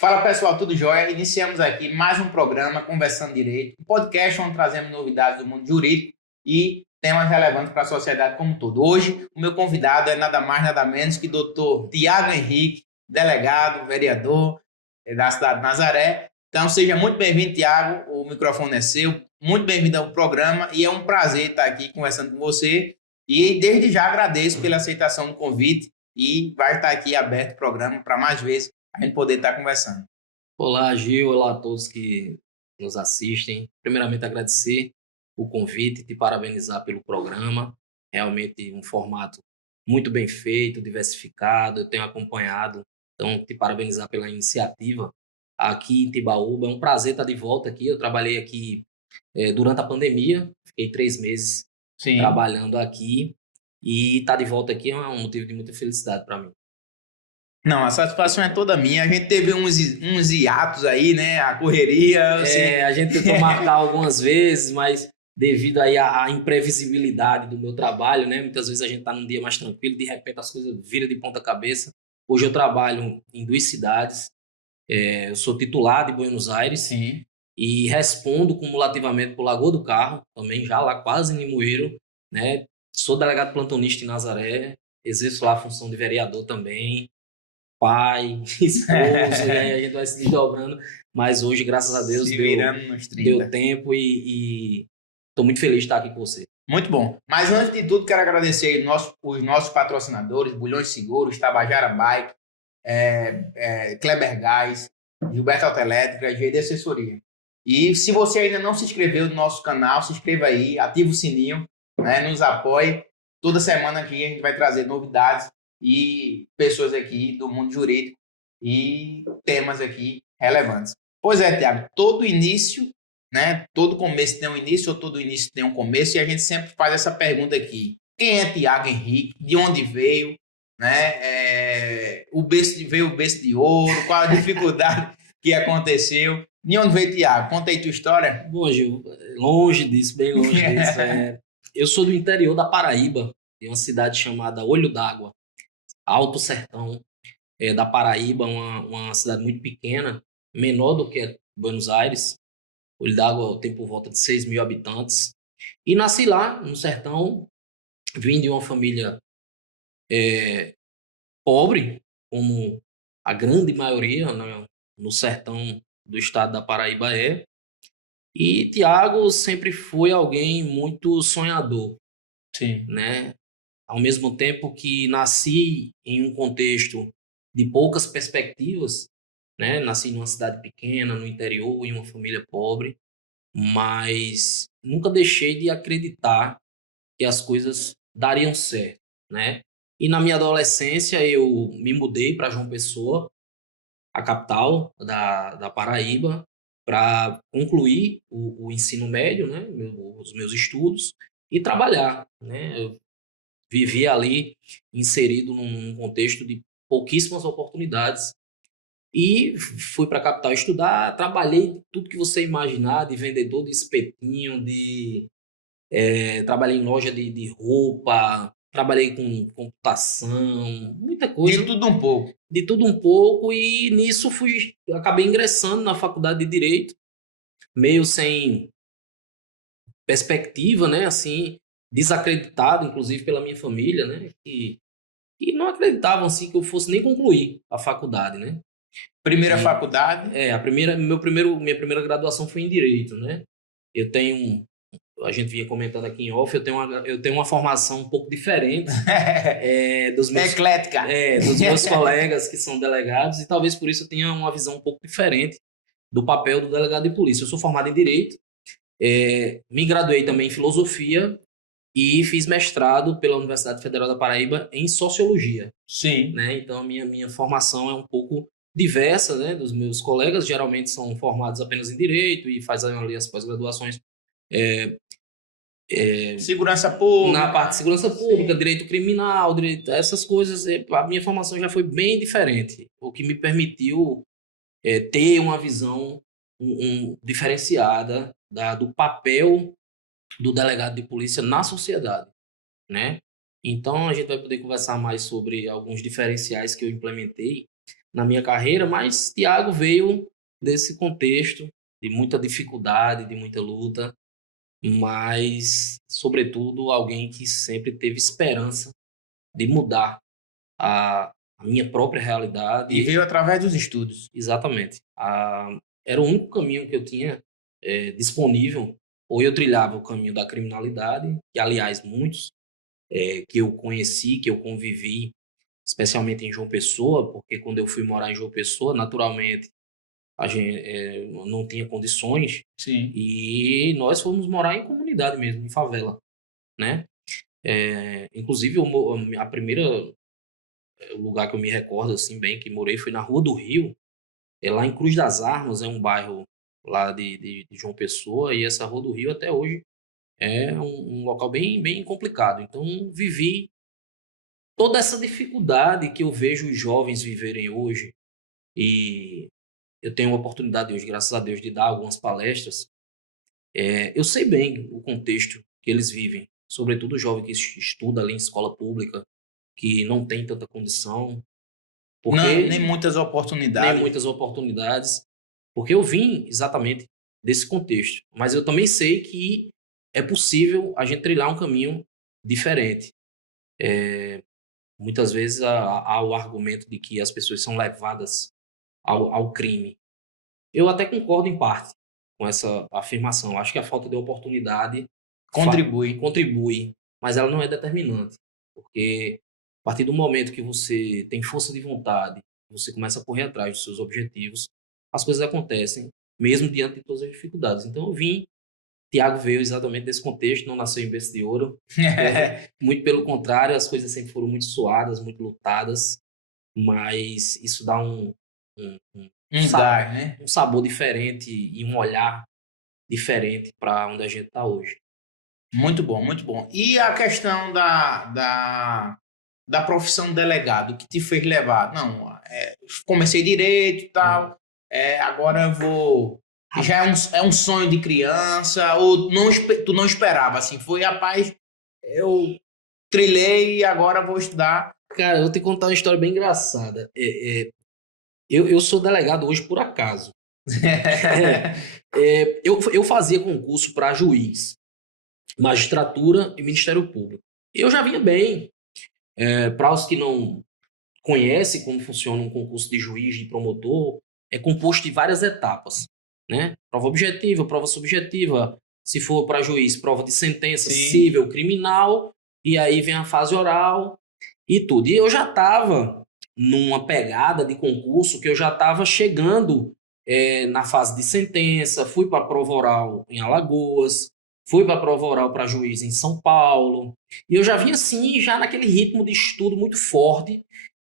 Fala pessoal, tudo jóia? Iniciamos aqui mais um programa Conversando Direito, um podcast onde trazemos novidades do mundo jurídico e temas relevantes para a sociedade como um todo. Hoje, o meu convidado é nada mais, nada menos que Dr. Tiago Henrique, delegado, vereador da cidade de Nazaré. Então, seja muito bem-vindo, Tiago, o microfone é seu, muito bem-vindo ao programa e é um prazer estar aqui conversando com você. E desde já agradeço pela aceitação do convite e vai estar aqui aberto o programa para mais vezes a gente poder estar conversando. Olá, Gil. Olá a todos que nos assistem. Primeiramente, agradecer o convite, te parabenizar pelo programa. Realmente um formato muito bem feito, diversificado. Eu tenho acompanhado, então te parabenizar pela iniciativa aqui em Timbaúba. É um prazer estar de volta aqui. Eu trabalhei aqui durante a pandemia, fiquei 3 meses Sim. trabalhando aqui e estar de volta aqui é um motivo de muita felicidade para mim. Não, a satisfação é toda minha. A gente teve uns hiatos aí, né? A correria. A gente tentou marcar algumas vezes, mas devido aí à imprevisibilidade do meu trabalho, né? Muitas vezes a gente tá num dia mais tranquilo, de repente as coisas viram de ponta cabeça. Hoje eu trabalho em 2 cidades. Eu sou titular de Buenos Aires. Sim. E respondo cumulativamente por Lagoa do Carro, também já lá quase em Limoeiro, né? Sou delegado plantonista em Nazaré, exerço lá a função de vereador também, pai, esposo, e aí a gente vai se desdobrando. Mas hoje, graças a Deus, deu tempo e estou muito feliz de estar aqui com você. Muito bom. Mas antes de tudo, quero agradecer os nossos patrocinadores, Bulhões Seguros, Tabajara Bike, Kleber Gás, Gilberto Autoelétrica, GD Assessoria. E se você ainda não se inscreveu no nosso canal, se inscreva aí, ativa o sininho, né, nos apoie. Toda semana aqui a gente vai trazer novidades e pessoas aqui do mundo jurídico e temas aqui relevantes. Pois é, Tiago, todo início, né, todo começo tem um início ou todo início tem um começo, e a gente sempre faz essa pergunta aqui: quem é Tiago Henrique? De onde veio? Né? Veio o berço de ouro? Qual a dificuldade que aconteceu? De onde veio Tiago? Conta aí tua história. Bom, Gil, longe disso, bem longe disso. Eu sou do interior da Paraíba, de uma cidade chamada Olho d'Água, Alto Sertão da Paraíba, uma cidade muito pequena, menor do que Buenos Aires. Olho d'Água tem por volta de 6 mil habitantes. E nasci lá, no sertão, vim de uma família pobre, como a grande maioria, né, no sertão do estado da Paraíba é. E Tiago sempre foi alguém muito sonhador. Sim. Né? Ao mesmo tempo que nasci em um contexto de poucas perspectivas, né? Nasci numa cidade pequena, no interior, em uma família pobre, mas nunca deixei de acreditar que as coisas dariam certo, né? E na minha adolescência eu me mudei para João Pessoa, a capital da Paraíba, para concluir o ensino médio, né? Os meus estudos e trabalhar, né? Eu vivia ali inserido num contexto de pouquíssimas oportunidades e fui para a capital estudar, trabalhei tudo que você imaginar, de vendedor de espetinho, trabalhei em loja de roupa, trabalhei com computação, muita coisa. De tudo um pouco. De tudo um pouco, e nisso acabei ingressando na faculdade de Direito, meio sem perspectiva, né, assim, desacreditado, inclusive pela minha família, né, e não acreditavam, assim, que eu fosse nem concluir a faculdade, né. Primeira faculdade? Minha primeira graduação foi em Direito, né. A gente vinha comentando aqui em off, eu tenho uma formação um pouco diferente dos meus... Eclética. Dos meus colegas que são delegados, e talvez por isso eu tenha uma visão um pouco diferente do papel do delegado de polícia. Eu sou formado em Direito, me graduei também em Filosofia e fiz mestrado pela Universidade Federal da Paraíba em Sociologia. Sim. Né? Então, a minha formação é um pouco diversa, né, dos meus colegas. Geralmente são formados apenas em Direito e fazem ali as pós-graduações segurança pública. Na parte de segurança pública, Direito criminal, essas coisas. A minha formação já foi bem diferente, o que me permitiu ter uma visão diferenciada do papel do delegado de polícia na sociedade, né? Então, a gente vai poder conversar mais sobre alguns diferenciais que eu implementei na minha carreira, mas Thiago veio desse contexto de muita dificuldade, de muita luta, mas, sobretudo, alguém que sempre teve esperança de mudar a minha própria realidade. E veio através dos estudos. Exatamente. Era o único caminho que eu tinha disponível. Ou eu trilhava o caminho da criminalidade, que, aliás, muitos que eu conheci, que eu convivi, especialmente em João Pessoa, porque quando eu fui morar em João Pessoa, naturalmente, a gente não tinha condições. Sim. E nós fomos morar em comunidade mesmo, em favela, né? Inclusive, a primeira lugar que eu me recordo assim bem que morei foi na Rua do Rio, lá em Cruz das Armas, é um bairro lá de João Pessoa, e essa Rua do Rio até hoje é um local bem, bem complicado. Então, vivi toda essa dificuldade que eu vejo os jovens viverem hoje, e eu tenho a oportunidade hoje, graças a Deus, de dar algumas palestras. Eu sei bem o contexto que eles vivem, sobretudo o jovem que estuda ali em escola pública, que não tem tanta condição, porque Nem muitas oportunidades. nem muitas oportunidades, porque eu vim exatamente desse contexto. Mas eu também sei que é possível a gente trilhar um caminho diferente. Muitas vezes há o argumento de que as pessoas são levadas ao crime. Eu até concordo em parte com essa afirmação. Acho que a falta de oportunidade contribui, mas ela não é determinante, porque a partir do momento que você tem força de vontade, você começa a correr atrás dos seus objetivos, as coisas acontecem, mesmo diante de todas as dificuldades. Então eu vim, Thiago veio exatamente desse contexto, não nasceu em berço de ouro. Muito pelo contrário, as coisas sempre foram muito suadas, muito lutadas, mas isso dá um gás, né? um sabor diferente e um olhar diferente para onde a gente está hoje. Muito bom, muito bom. E a questão da profissão de delegado, que te fez levar? Não, comecei direito e tal, agora eu vou... Já é um sonho de criança, ou tu não esperava, assim, foi, rapaz, eu trilhei e agora vou estudar. Cara, eu vou te contar uma história bem engraçada. Eu sou delegado hoje por acaso. Eu fazia concurso para juiz, magistratura e Ministério Público. Eu já vinha bem. Para os que não conhecem como funciona um concurso de juiz, de promotor, é composto de várias etapas, né? Prova objetiva, prova subjetiva. Se for para juiz, prova de sentença, Sim. civil, criminal, e aí vem a fase oral e tudo. E eu já estava numa pegada de concurso que eu já estava chegando na fase de sentença, fui para a prova oral em Alagoas, fui para a prova oral para juiz em São Paulo, e eu já vinha assim, já naquele ritmo de estudo muito forte,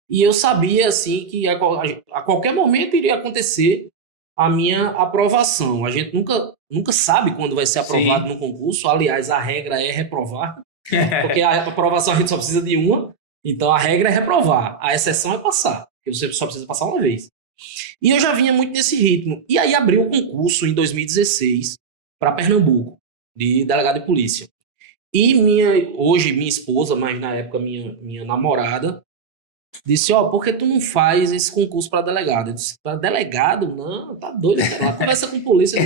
e eu sabia assim que a qualquer momento iria acontecer a minha aprovação. A gente nunca sabe quando vai ser aprovado no concurso, aliás, a regra é reprovar, porque a aprovação a gente só precisa de uma, então a regra é reprovar, a exceção é passar, porque você só precisa passar uma vez. E eu já vinha muito nesse ritmo. E aí abriu o concurso em 2016 para Pernambuco, de delegado de polícia. E hoje minha esposa, mas na época minha namorada, disse, por que tu não faz esse concurso para delegado? Eu disse, para delegado? Não, tá doido, cara. Conversa com polícia.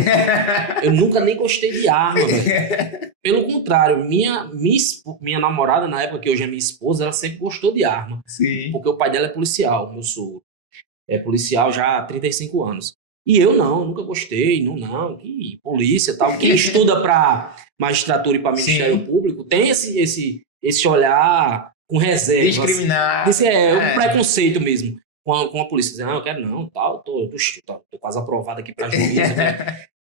Eu nunca nem gostei de arma, velho. Pelo contrário, minha namorada, na época que hoje é minha esposa, ela sempre gostou de arma. Sim. Porque o pai dela é policial, meu sogro. É policial já há 35 anos. E eu nunca gostei, não, que polícia e tal. Quem estuda para magistratura e para Ministério Público tem esse olhar com reserva. Discriminar. Um preconceito mesmo com a polícia. Dizer, não, eu quero não, tal, tô quase aprovado aqui para juiz.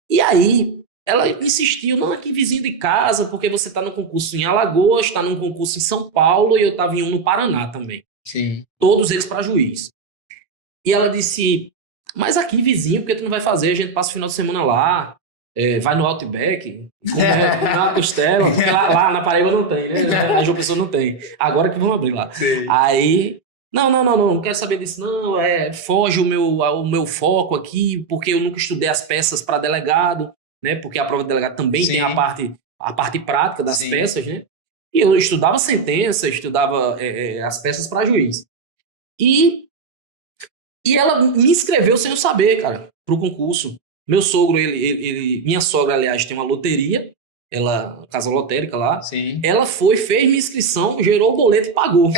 E aí, ela insistiu, não, aqui vizinho de casa, porque você tá no concurso em Alagoas, tá num concurso em São Paulo, e eu tava em um no Paraná também. Sim. Todos eles para juiz. E ela disse, mas aqui vizinho, por que tu não vai fazer? A gente passa o final de semana lá, vai no Outback, comer uma costela, porque lá na Paraíba não tem, né? Na João Pessoa não tem. Agora que vamos abrir lá. Sim. Aí, não quero saber disso, não, foge o meu foco aqui, porque eu nunca estudei as peças para delegado, né? Porque a prova de delegado também tem a parte prática das peças, né? E eu estudava sentença, estudava as peças para juiz. E ela me inscreveu sem eu saber, cara, pro concurso. Meu sogro, minha sogra, aliás, tem uma loteria, ela, casa lotérica lá. Sim. Ela foi, fez minha inscrição, gerou o boleto e pagou.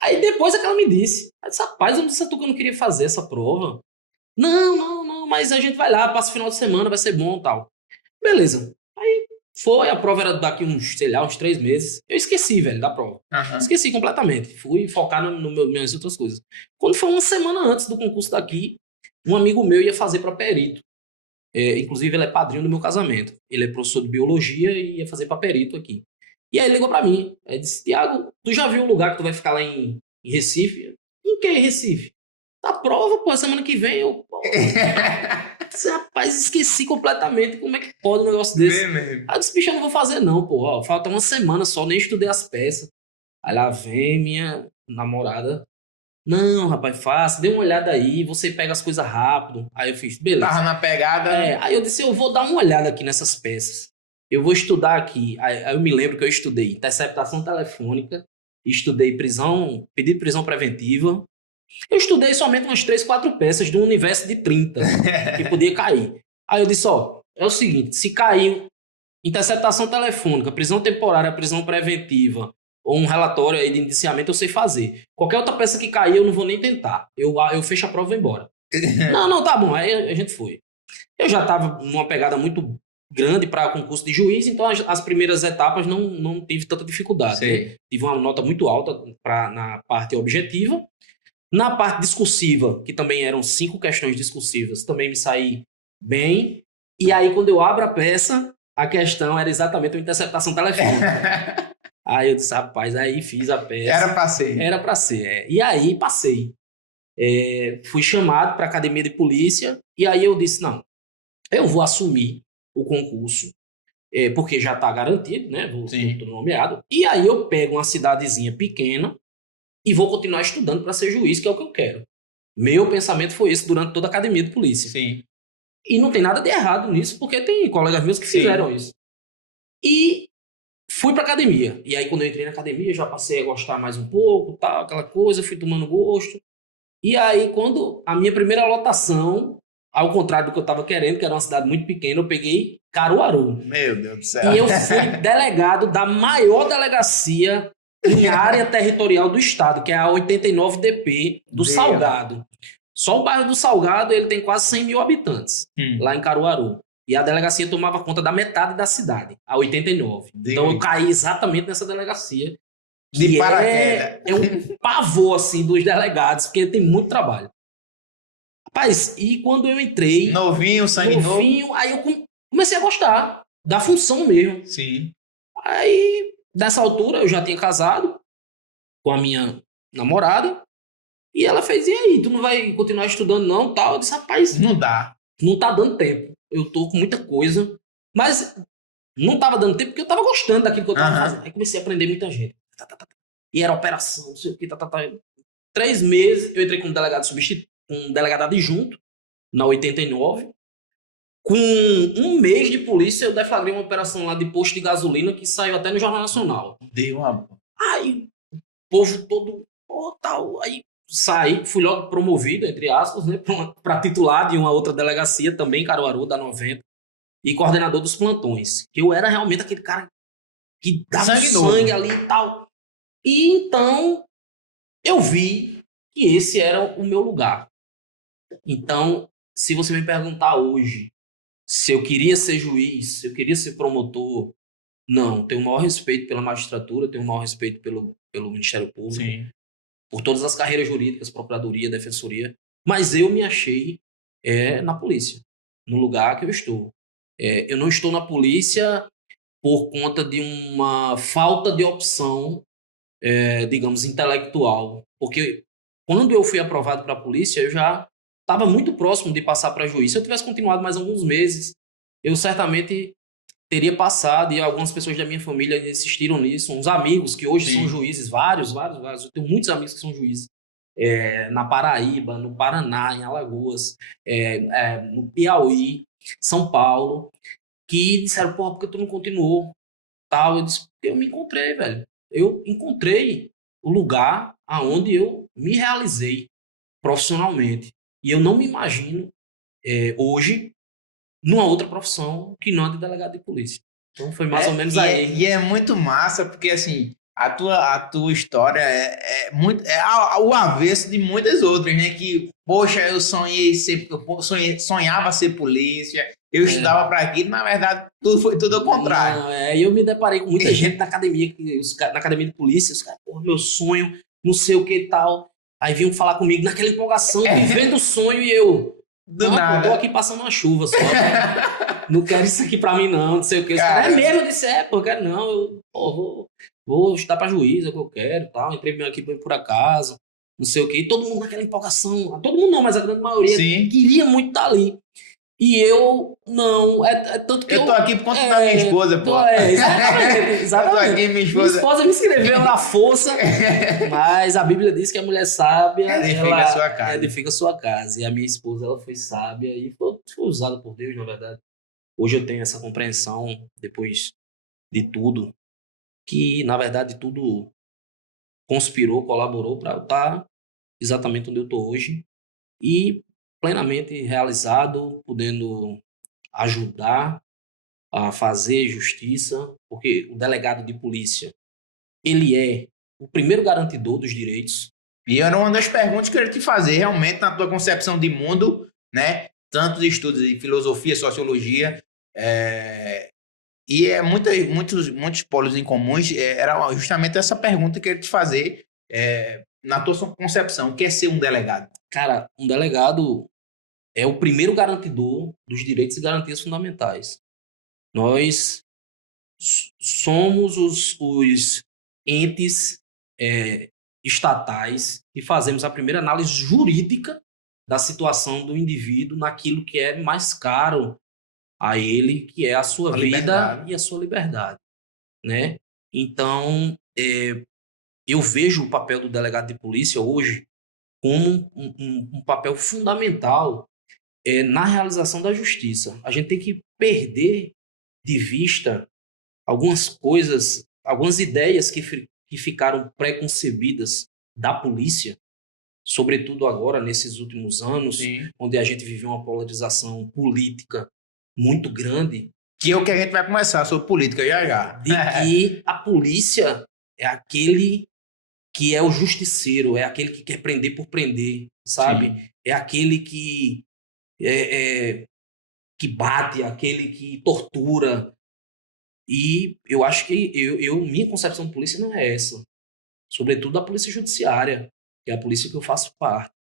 Aí depois é que ela me disse, rapaz, eu não disse a tu que eu não queria fazer essa prova. Não, mas a gente vai lá, passa o final de semana, vai ser bom e tal. Beleza. Aí foi, a prova era daqui uns, sei lá, uns 3 meses. Eu esqueci, velho, da prova. Esqueci completamente. Fui focar minhas outras coisas. Quando foi uma semana antes do concurso daqui, um amigo meu ia fazer para perito. Inclusive, ele é padrinho do meu casamento. Ele é professor de biologia e ia fazer para perito aqui. E aí ele ligou para mim. Aí disse, Tiago, tu já viu o lugar que tu vai ficar lá em Recife? Em que Recife? Da prova, pô, semana que vem eu... Rapaz, esqueci completamente como é que pode um negócio desse. Aí eu disse, bicho, eu não vou fazer não, pô. Ó, falta uma semana só, nem estudei as peças. Aí lá vem minha namorada. Não, rapaz, faça, dê uma olhada aí, você pega as coisas rápido. Aí eu fiz, beleza. Tava na pegada. Aí eu disse, eu vou dar uma olhada aqui nessas peças. Eu vou estudar aqui. Aí eu me lembro que eu estudei interceptação telefônica, estudei pedido de prisão preventiva. Eu estudei somente umas 3, 4 peças de um universo de 30 que podia cair. Aí eu disse, ó, é o seguinte, se cair interceptação telefônica, prisão temporária, prisão preventiva, ou um relatório aí de indiciamento, eu sei fazer. Qualquer outra peça que cair, eu não vou nem tentar. Eu fecho a prova e vou embora. Não, tá bom. Aí a gente foi. Eu já estava numa pegada muito grande para concurso de juiz, então as primeiras etapas não tive tanta dificuldade. Né? Tive uma nota muito alta na parte objetiva. Na parte discursiva, que também eram 5 questões discursivas, também me saí bem. E aí, quando eu abro a peça, a questão era exatamente a interceptação telefônica. Aí eu disse, rapaz, aí fiz a peça. Era pra ser. E aí passei. Fui chamado para a academia de polícia e aí eu disse, não, eu vou assumir o concurso, porque já está garantido, né? Vou nomeado. E aí eu pego uma cidadezinha pequena e vou continuar estudando para ser juiz, que é o que eu quero. Meu pensamento foi esse durante toda a academia de polícia. Sim. E não tem nada de errado nisso, porque tem colegas meus que fizeram isso. E fui pra academia. E aí, quando eu entrei na academia, já passei a gostar mais um pouco, tal, aquela coisa, fui tomando gosto. E aí, quando a minha primeira lotação, ao contrário do que eu estava querendo, que era uma cidade muito pequena, eu peguei Caruaru. Meu Deus do céu. E eu fui delegado da maior delegacia em área territorial do estado, que é a 89DP do Salgado. Só o bairro do Salgado, ele tem quase 100 mil habitantes, lá em Caruaru. E a delegacia tomava conta da metade da cidade, a 89. Então eu caí exatamente nessa delegacia. De paraquedas. É um pavor, assim, dos delegados, porque tem muito trabalho. Rapaz, e quando eu entrei... Novinho, sangue novo. Aí eu comecei a gostar da função mesmo. Sim. Aí, nessa altura, eu já tinha casado com a minha namorada. E ela fez, e aí, tu não vai continuar estudando não, tal? Eu disse, rapaz... Não dá. Não tá dando tempo. Eu tô com muita coisa. Mas não tava dando tempo porque eu tava gostando daquilo que eu tava fazendo. Aí comecei a aprender muita gente. E era operação, não sei o que, 3 meses, eu entrei como delegado substituto, um delegado adjunto, na 89. Com 1 mês de polícia, eu deflagrei uma operação lá de posto de gasolina que saiu até no Jornal Nacional. Deu uma... Aí, o povo todo, tal, aí saí, fui logo promovido, entre aspas, né, para titular de uma outra delegacia, também Caruaru, da 90, e coordenador dos plantões. Que eu era realmente aquele cara que dava sangue ali e tal. E então, eu vi que esse era o meu lugar. Então, se você me perguntar hoje se eu queria ser juiz, se eu queria ser promotor, não. Tenho o maior respeito pela magistratura, tenho o maior respeito pelo Ministério Público. Sim. Por todas as carreiras jurídicas, procuradoria, defensoria, mas eu me achei na polícia, no lugar que eu estou. Eu não estou na polícia por conta de uma falta de opção, digamos, intelectual, porque quando eu fui aprovado para a polícia, eu já estava muito próximo de passar para juiz. Se eu tivesse continuado mais alguns meses, eu certamente teria passado, e algumas pessoas da minha família insistiram nisso, uns amigos que hoje são juízes, vários, eu tenho muitos amigos que são juízes, na Paraíba, no Paraná, em Alagoas, no Piauí, São Paulo, que disseram, porra, por que tu não continuou? Tal, eu disse, porque eu me encontrei, velho. Eu encontrei o lugar aonde eu me realizei. profissionalmente. E eu não me imagino hoje numa outra profissão que não a de delegado de polícia. Então foi mais ou menos aí. E é muito massa, porque assim, a tua história é muito. O avesso de muitas outras, né? Que, poxa, sonhava ser polícia, eu estudava para aquilo, na verdade, tudo foi tudo ao contrário. Não, eu me deparei com muita gente na academia, na academia de polícia, os caras, porra, meu sonho, não sei o que e tal. Aí vinham falar comigo naquela empolgação, vivendo o sonho, e eu. Do não, nada. Pô, tô aqui passando uma chuva só. Não quero isso aqui pra mim, não sei o que. Os caras, é mesmo? Eu disse, pô, eu quero não. Eu vou estudar pra juiz, é o que eu quero e tal. Entrei aqui por acaso, não sei o que. E todo mundo naquela empolgação. Todo mundo não, mas a grande maioria queria muito estar ali. E eu não. Tanto que eu tô aqui por conta da minha esposa, pô. Exatamente. Eu tô aqui, minha esposa me escreveu na força, mas a Bíblia diz que a mulher sábia edifica a sua casa. Edifica a sua casa. E a minha esposa, ela foi sábia e foi usada por Deus, na verdade. Hoje eu tenho essa compreensão, depois de tudo, que, na verdade, tudo conspirou, colaborou para eu estar exatamente onde eu estou hoje e plenamente realizado, podendo ajudar a fazer justiça, porque o delegado de polícia, ele é o primeiro garantidor dos direitos. E era uma das perguntas que eu queria te fazer, realmente, na tua concepção de mundo, né? Tantos estudos de filosofia, sociologia, e muitos polos em comuns, era justamente essa pergunta que eu queria te fazer, na tua concepção, o que é ser um delegado? Cara, um delegado é o primeiro garantidor dos direitos e garantias fundamentais. Nós somos os entes estatais e fazemos a primeira análise jurídica da situação do indivíduo naquilo que é mais caro a ele, que é a sua vida e a sua liberdade, né? Então, eu vejo o papel do delegado de polícia hoje como um papel fundamental na realização da justiça. A gente tem que perder de vista algumas coisas, algumas ideias que ficaram preconcebidas da polícia, sobretudo agora, nesses últimos anos, onde a gente viveu uma polarização política muito grande. Que é o que a gente vai começar sobre política já. De que a polícia é aquele que é o justiceiro, é aquele que quer prender por prender, sabe? Sim. É aquele que que bate, aquele que tortura. E eu acho que minha concepção de polícia não é essa. Sobretudo a polícia judiciária, que é a polícia que eu faço parte.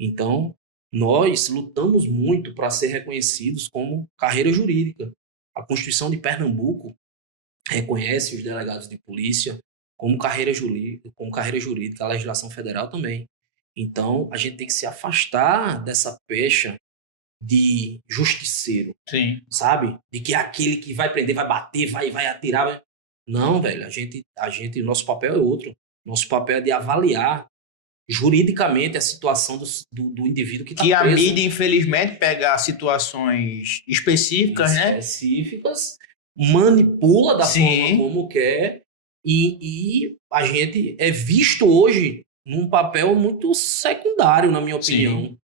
Então, nós lutamos muito para ser reconhecidos como carreira jurídica. A Constituição de Pernambuco reconhece os delegados de polícia como carreira jurídica, a legislação federal também. Então, a gente tem que se afastar dessa pecha de justiceiro, sabe? De que é aquele que vai prender, vai bater, vai atirar. Não, velho, nosso papel é outro. Nosso papel é de avaliar juridicamente a situação do indivíduo que está preso. Que a mídia, infelizmente, pega situações específicas, né? Específicas, manipula da forma como quer e a gente é visto hoje num papel muito secundário, na minha opinião.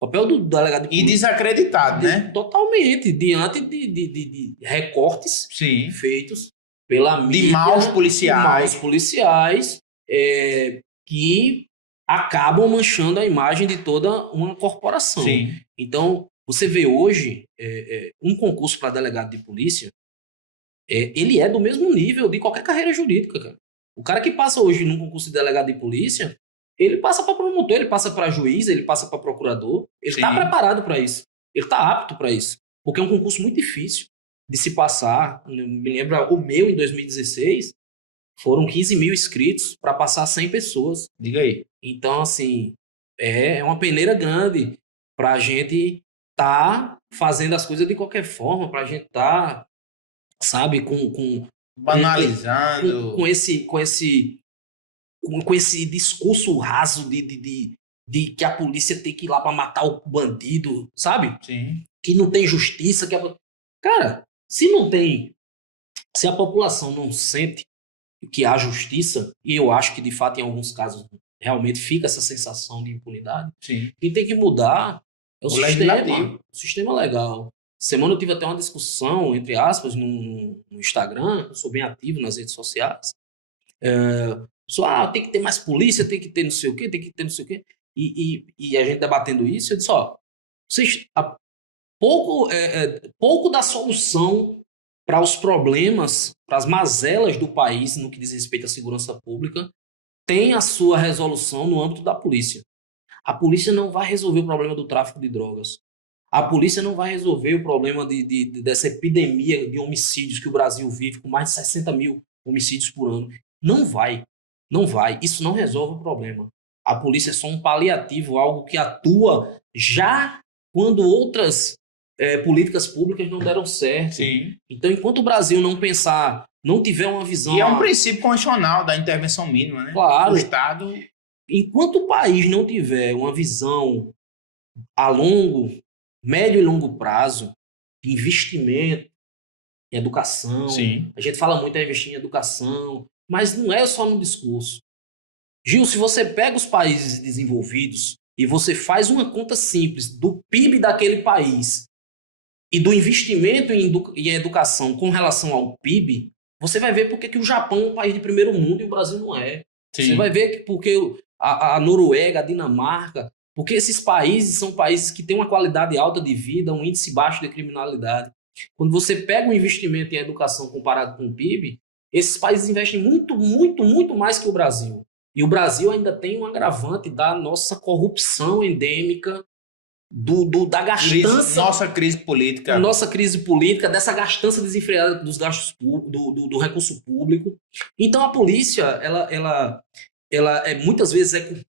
O papel do delegado de polícia... E desacreditado, né? Totalmente, diante de recortes feitos pela mídia... De maus policiais. Que acabam manchando a imagem de toda uma corporação. Então, você vê hoje um concurso para delegado de polícia, ele é do mesmo nível de qualquer carreira jurídica, cara. O cara que passa hoje num concurso de delegado de polícia, ele passa para promotor, ele passa para juiz, ele passa para procurador. Ele está preparado para isso. Ele está apto para isso. Porque é um concurso muito difícil de se passar. Me lembra o meu, em 2016, foram 15 mil inscritos para passar 100 pessoas. Diga aí. Então, assim, é uma peneira grande para a gente tá fazendo as coisas de qualquer forma, para a gente tá, sabe, banalizando, com esse discurso raso de que a polícia tem que ir lá para matar o bandido, sabe? Que não tem justiça. Cara, se a população não sente que há justiça, e eu acho que de fato em alguns casos realmente fica essa sensação de impunidade. Sim. Quem tem que mudar é o legislativo. o sistema legal. Semana eu tive até uma discussão, entre aspas, no Instagram, eu sou bem ativo nas redes sociais. Tem que ter mais polícia, tem que ter não sei o quê, tem que ter não sei o quê. E a gente debatendo isso, eu disse, vocês, pouco da solução para os problemas, para as mazelas do país no que diz respeito à segurança pública, tem a sua resolução no âmbito da polícia. A polícia não vai resolver o problema do tráfico de drogas. A polícia não vai resolver o problema dessa epidemia de homicídios que o Brasil vive, com mais de 60 mil homicídios por ano. Não vai. Não vai. Isso não resolve o problema. A polícia é só um paliativo, algo que atua já quando outras políticas públicas não deram certo. Sim. Então, enquanto o Brasil não pensar, não tiver uma visão... E é um princípio constitucional da intervenção mínima, né? Claro. O Estado... Enquanto o país não tiver uma visão a médio e longo prazo de investimento em educação, Sim. a gente fala muito em investir em educação, mas não é só no discurso. Gil, se você pega os países desenvolvidos e você faz uma conta simples do PIB daquele país e do investimento em educação com relação ao PIB, você vai ver porque que o Japão é um país de primeiro mundo e o Brasil não é. Sim. Você vai ver porque a Noruega, a Dinamarca, porque esses países são países que têm uma qualidade alta de vida, um índice baixo de criminalidade. Quando você pega um investimento em educação comparado com o PIB, esses países investem muito, muito, muito mais que o Brasil. E o Brasil ainda tem um agravante da nossa corrupção endêmica, da gastança... Nossa crise política. Nossa crise política, dessa gastança desenfreada dos gastos do recurso público. Então a polícia, ela muitas vezes é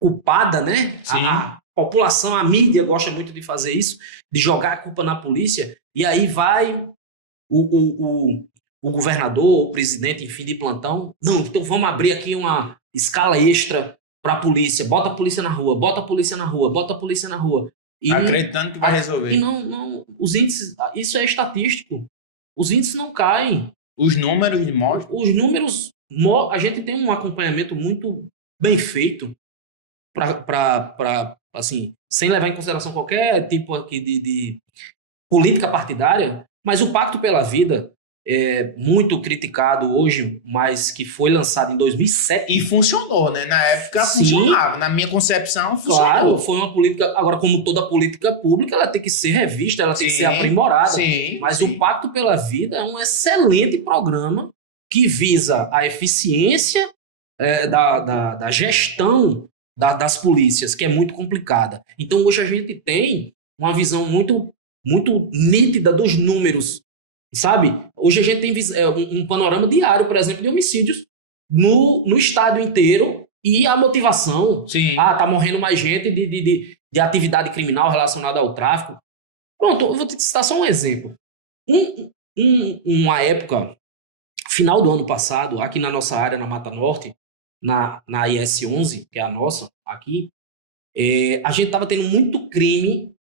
culpada, né? Sim. A população, a mídia gosta muito de fazer isso, de jogar a culpa na polícia, e aí vai o governador, o presidente, enfim, de plantão. Não, então vamos abrir aqui uma escala extra para a polícia. Bota a polícia na rua, bota a polícia na rua, bota a polícia na rua. E acreditando que vai resolver. E não, os índices, isso é estatístico. Os índices não caem. Os números mostram. Os números, a gente tem um acompanhamento muito bem feito para assim, sem levar em consideração qualquer tipo aqui de política partidária, mas o Pacto pela Vida é muito criticado hoje, mas que foi lançado em 2007. E funcionou, né? Na época Sim. funcionava. Na minha concepção, funcionou. Claro, foi uma política... Agora, como toda política pública, ela tem que ser revista, ela tem que ser aprimorada. Sim, mas sim. o Pacto pela Vida é um excelente programa que visa a eficiência da gestão das polícias, que é muito complicada. Então, hoje a gente tem uma visão muito, muito nítida dos números, sabe? Hoje a gente tem um panorama diário, por exemplo, de homicídios no estado inteiro e a motivação. Sim. Tá morrendo mais gente de atividade criminal relacionada ao tráfico. Pronto, eu vou te citar só um exemplo. Uma época, final do ano passado, aqui na nossa área, na Mata Norte, na IS 11, que é a nossa, aqui, a gente estava tendo muito crime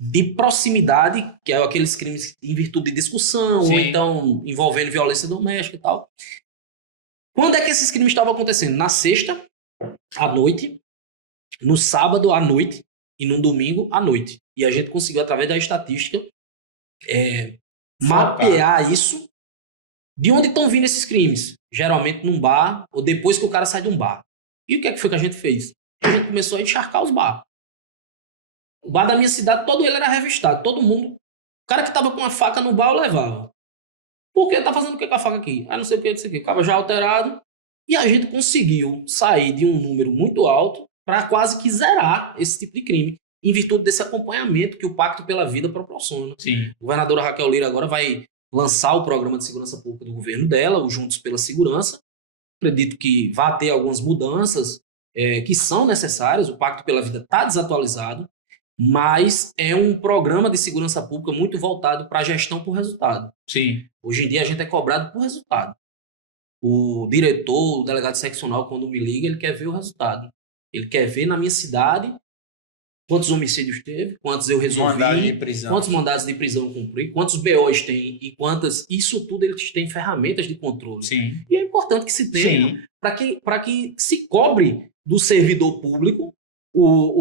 de proximidade, que é aqueles crimes em virtude de discussão, Sim. ou então envolvendo violência doméstica e tal. Quando é que esses crimes estavam acontecendo? Na sexta, à noite, no sábado, à noite, e no domingo, à noite. E a gente conseguiu, através da estatística, mapear isso. De onde estão vindo esses crimes? Geralmente num bar, ou depois que o cara sai de um bar. E o que foi que a gente fez? A gente começou a encharcar os bar. O bar da minha cidade, todo ele era revistado. Todo mundo. O cara que tava com uma faca no bar, eu levava. Por quê? Tá fazendo o que com a faca aqui? Não sei o que, não sei o que. Ficava já alterado. E a gente conseguiu sair de um número muito alto para quase que zerar esse tipo de crime, em virtude desse acompanhamento que o Pacto pela Vida proporciona. Sim. A governadora Raquel Lira agora vai lançar o programa de segurança pública do governo dela, o Juntos pela Segurança. Acredito que vai ter algumas mudanças que são necessárias. O Pacto pela Vida está desatualizado, mas é um programa de segurança pública muito voltado para a gestão por resultado. Sim. Hoje em dia a gente é cobrado por resultado. O diretor, o delegado seccional, quando me liga, ele quer ver o resultado. Ele quer ver na minha cidade quantos homicídios teve, quantos eu resolvi, quantos mandados de prisão eu cumpri, quantos BOs tem e quantas... Isso tudo eles têm ferramentas de controle. Sim. E é importante que se tenha para que se cobre do servidor público,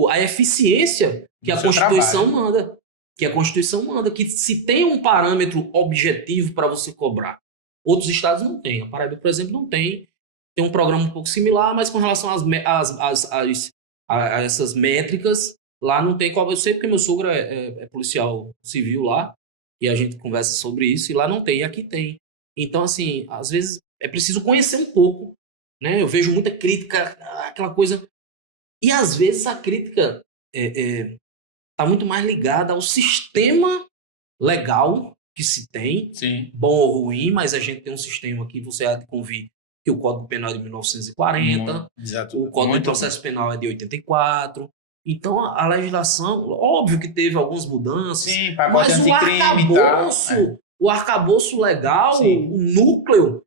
a eficiência que a Do seu Constituição trabalho. manda. Que a Constituição manda, que se tem um parâmetro objetivo para você cobrar. Outros estados não têm. A Paraíba, por exemplo, não tem. Tem um programa um pouco similar, mas com relação a essas métricas, lá não tem. Eu sei porque meu sogro é policial civil lá, e a gente conversa sobre isso, e lá não tem, e aqui tem. Então, assim, às vezes é preciso conhecer um pouco, né? Eu vejo muita crítica, aquela coisa. E às vezes a crítica está muito mais ligada ao sistema legal que se tem, Sim. bom ou ruim, mas a gente tem um sistema que você há de convir que o Código Penal é de 1940, Exato. o Código de Processo Penal é de 84. Então, a legislação, óbvio que teve algumas mudanças, Sim, pacote mas anticrime e tal. o arcabouço legal, Sim. o núcleo,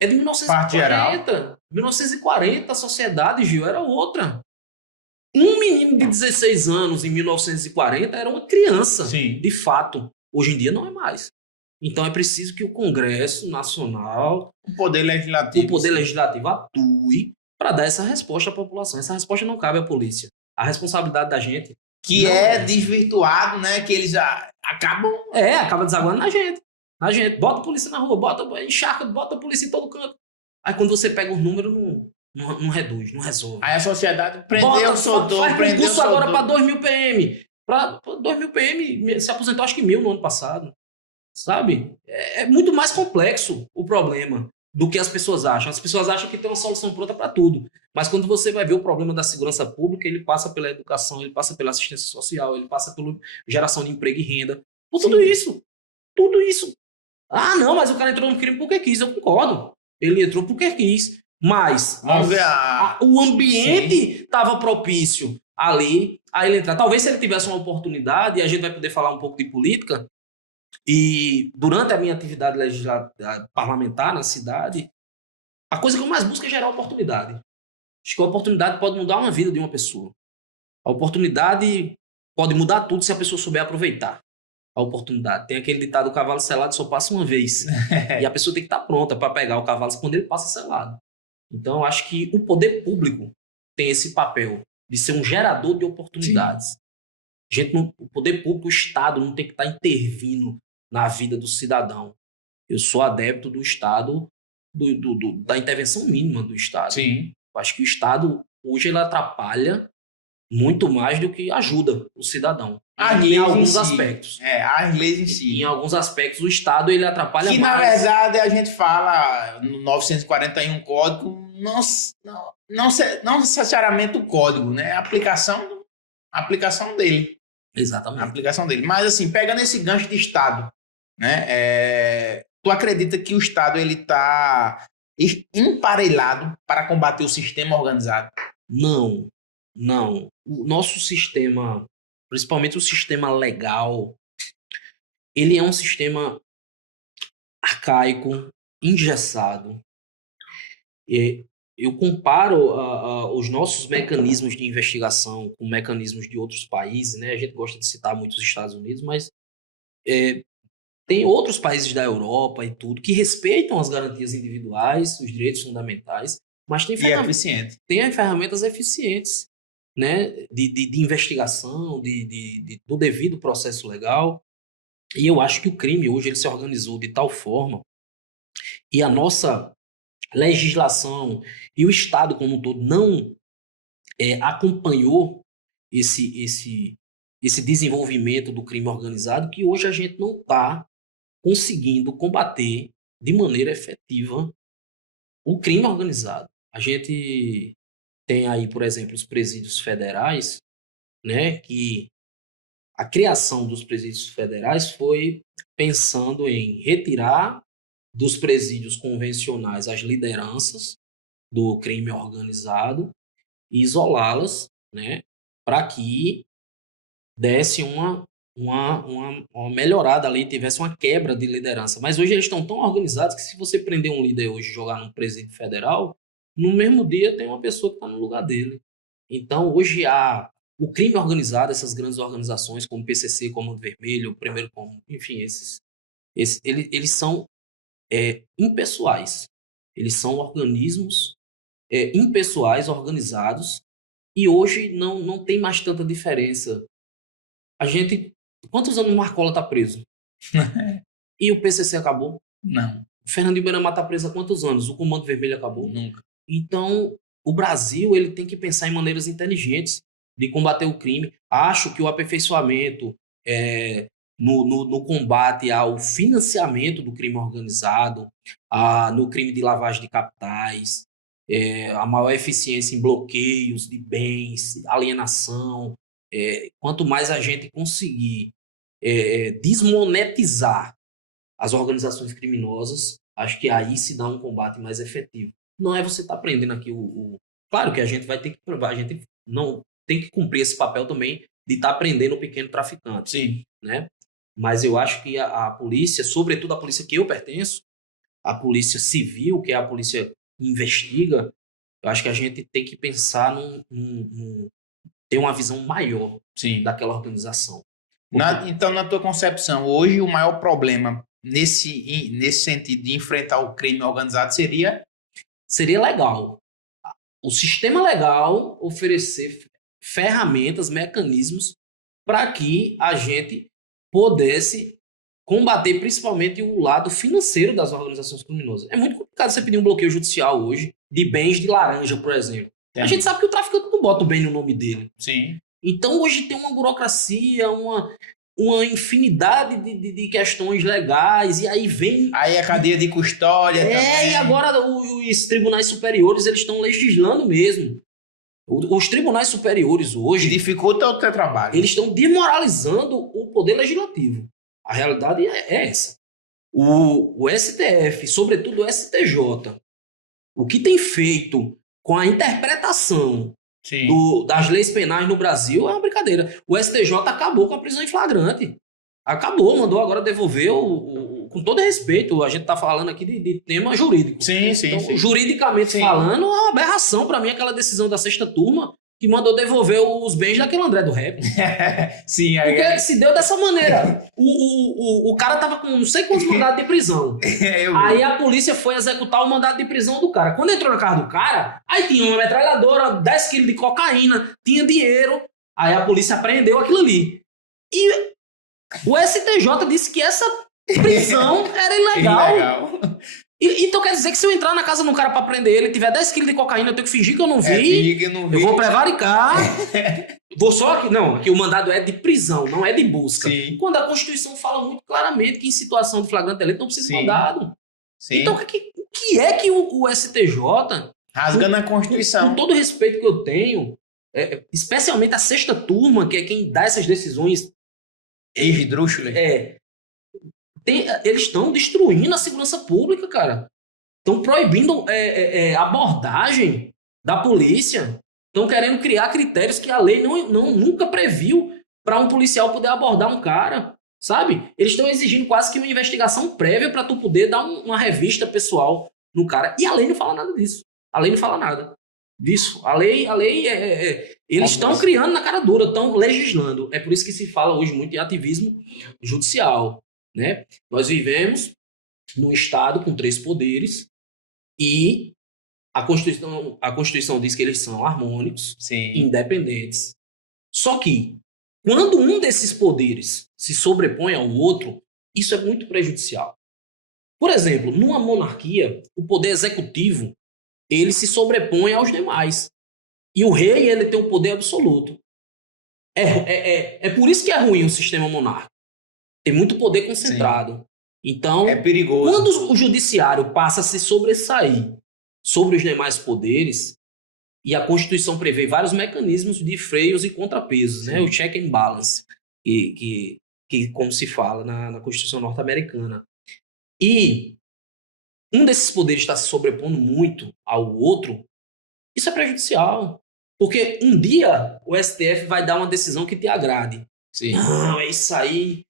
é de Parte geral. 1940. 1940, a sociedade, Gil, era outra. Um menino de 16 anos em 1940 era uma criança, Sim. de fato. Hoje em dia não é mais. Então é preciso que o Congresso Nacional, O poder legislativo. o Poder sim. Legislativo atue para dar essa resposta à população. Essa resposta não cabe à polícia. A responsabilidade da gente Que não é essa. desvirtuado, né? Que eles acabam. Acaba desaguando na gente. Na gente. Bota a polícia na rua, encharca, bota a polícia em todo canto. Aí quando você pega os números, não reduz, não resolve. Aí a sociedade prendeu, soltou, faz prendeu, concurso soltou. agora para 2.000 PM. Para 2.000 PM, se aposentou acho que 1.000 no ano passado. Sabe? É muito mais complexo o problema do que as pessoas acham. As pessoas acham que tem uma solução pronta para tudo. Mas quando você vai ver o problema da segurança pública, ele passa pela educação, ele passa pela assistência social, ele passa pela geração de emprego e renda. Por tudo isso. Tudo isso. Ah, não, mas o cara entrou no crime porque quis. Eu concordo. Ele entrou porque quis. Mas Vamos ver o ambiente estava propício ali a ele entrar. Talvez se ele tivesse uma oportunidade, e a gente vai poder falar um pouco de política, e durante a minha atividade parlamentar na cidade, a coisa que eu mais busco é gerar oportunidade. Acho que a oportunidade pode mudar uma vida de uma pessoa. A oportunidade pode mudar tudo se a pessoa souber aproveitar a oportunidade. Tem aquele ditado: o cavalo selado só passa uma vez. E a pessoa tem que estar pronta para pegar o cavalo quando ele passa selado. Então, eu acho que o poder público tem esse papel de ser um gerador de oportunidades. O poder público, o Estado, não tem que estar intervindo na vida do cidadão. Eu sou adepto do Estado, da intervenção mínima do Estado. Sim. Eu acho que o Estado, hoje, ele atrapalha muito mais do que ajuda o cidadão. Em alguns aspectos. As leis em si. Em alguns aspectos, o Estado ele atrapalha que, mais. Na verdade, a gente fala no 941 Código, não necessariamente o código, né? A aplicação dele. Exatamente. A aplicação dele. Mas, assim, pegando esse gancho de Estado, né? Tu acredita que o Estado ele está emparelhado para combater o sistema organizado? Não. O nosso sistema, principalmente o sistema legal, ele é um sistema arcaico, engessado. Eu comparo os nossos mecanismos de investigação com mecanismos de outros países, né? A gente gosta de citar muito os Estados Unidos, mas tem outros países da Europa e tudo que respeitam as garantias individuais, os direitos fundamentais, mas tem ferramentas eficientes, né? de investigação, do devido processo legal. E eu acho que o crime hoje ele se organizou de tal forma, e a nossa legislação e o Estado como um todo não acompanhou esse desenvolvimento do crime organizado, que hoje a gente não está conseguindo combater de maneira efetiva o crime organizado. A gente tem aí, por exemplo, os presídios federais, né, que a criação dos presídios federais foi pensando em retirar dos presídios convencionais as lideranças do crime organizado e isolá-las, né, para que desse uma melhorada ali, tivesse uma quebra de liderança. Mas hoje eles estão tão organizados que se você prender um líder hoje e jogar num presídio federal, no mesmo dia tem uma pessoa que está no lugar dele. Então hoje o crime organizado, essas grandes organizações como o PCC, como o Vermelho, o Primeiro Comum, enfim, eles são impessoais. Eles são organismos impessoais, organizados, e hoje não tem mais tanta diferença. A gente... Quantos anos o Marcola tá preso? E o PCC acabou? Não, O Fernandinho Beiramar tá preso há quantos anos? O Comando Vermelho acabou? nunca. Então, o Brasil ele tem que pensar em maneiras inteligentes de combater o crime. Acho que o aperfeiçoamento no combate ao financiamento do crime organizado, no crime de lavagem de capitais, a maior eficiência em bloqueios de bens, alienação. Quanto mais a gente conseguir desmonetizar as organizações criminosas, acho que aí se dá um combate mais efetivo. Não é você estar prendendo aqui Claro que a gente vai ter que provar, a gente não tem que cumprir esse papel também de estar prendendo o pequeno traficante. Sim. Né? Mas eu acho que a polícia, sobretudo a polícia que eu pertenço, a polícia civil, que é a polícia que investiga, eu acho que a gente tem que pensar ter uma visão maior Sim. daquela organização. Então, na tua concepção, hoje o maior problema nesse sentido de enfrentar o crime organizado seria legal. O sistema legal oferecer ferramentas, mecanismos para que a gente pudesse combater principalmente o lado financeiro das organizações criminosas. É muito complicado você pedir um bloqueio judicial hoje de bens de laranja, por exemplo. A gente sabe que o traficante não bota o bem no nome dele. Sim. Então hoje tem uma burocracia, uma infinidade de questões legais, e aí vem... Aí a cadeia de custódia também. E agora os tribunais superiores, eles estão legislando mesmo. Os tribunais superiores hoje... Que dificulta o teu trabalho. Eles estão desmoralizando o poder legislativo. A realidade é essa. O STF, sobretudo o STJ, o que tem feito com a interpretação das leis penais no Brasil é uma brincadeira. O STJ acabou com a prisão em flagrante. Acabou, mandou agora devolver com todo respeito, a gente está falando aqui de tema jurídico. Sim. Juridicamente falando, é uma aberração para mim aquela decisão da sexta turma que mandou devolver os bens daquele André do Rap. Sim, porque se deu dessa maneira. O cara tava com não sei quantos mandados de prisão. Aí a polícia foi executar o mandado de prisão do cara. Quando entrou na casa do cara, aí tinha uma metralhadora, 10 quilos de cocaína, tinha dinheiro. Aí a polícia apreendeu aquilo ali. E o STJ disse que essa prisão era ilegal. Então quer dizer que se eu entrar na casa de um cara pra prender ele, tiver 10 quilos de cocaína, eu tenho que fingir que eu não vi. Eu vou prevaricar. Vou só que... Não, aqui o mandado é de prisão, não é de busca. Sim. Quando a Constituição fala muito claramente que em situação de flagrante delito não precisa de mandado. Sim. Então o que é que o STJ... Rasgando a Constituição. Com todo o respeito que eu tenho, especialmente a sexta turma, que é quem dá essas decisões... Esdrúxulas. Eles estão destruindo a segurança pública, cara. Estão proibindo abordagem da polícia. Estão querendo criar critérios que a lei nunca previu para um policial poder abordar um cara, sabe? Eles estão exigindo quase que uma investigação prévia para tu poder dar uma revista pessoal no cara. E a lei não fala nada disso. A lei não fala nada disso. A lei eles estão criando na cara dura, estão legislando. É por isso que se fala hoje muito em ativismo judicial. Né? Nós vivemos num Estado com 3 poderes e a Constituição diz que eles são harmônicos, independentes. Só que, quando um desses poderes se sobrepõe ao outro, isso é muito prejudicial. Por exemplo, numa monarquia, o poder executivo ele se sobrepõe aos demais. E o rei ele tem o poder absoluto. É por isso que é ruim o sistema monárquico. Tem muito poder concentrado. Então, é perigoso. Quando o judiciário passa a se sobressair sobre os demais poderes, e a Constituição prevê vários mecanismos de freios e contrapesos, né? O check and balance, que como se fala na Constituição norte-americana. E um desses poderes está se sobrepondo muito ao outro, isso é prejudicial. Porque um dia o STF vai dar uma decisão que te agrade. Não, é isso aí.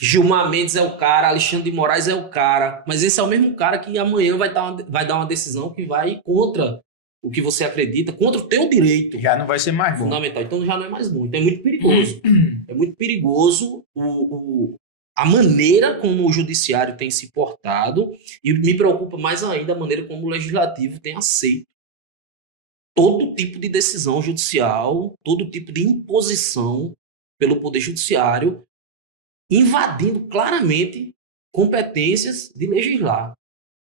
Gilmar Mendes é o cara, Alexandre de Moraes é o cara, mas esse é o mesmo cara que amanhã vai dar uma decisão que vai contra o que você acredita, contra o teu direito. Já não vai ser mais bom. Fundamental. Então já não é mais bom. Então é muito perigoso. É muito perigoso a maneira como o judiciário tem se portado, e me preocupa mais ainda a maneira como o legislativo tem aceito todo tipo de decisão judicial, todo tipo de imposição pelo Poder Judiciário, invadindo claramente competências de legislar.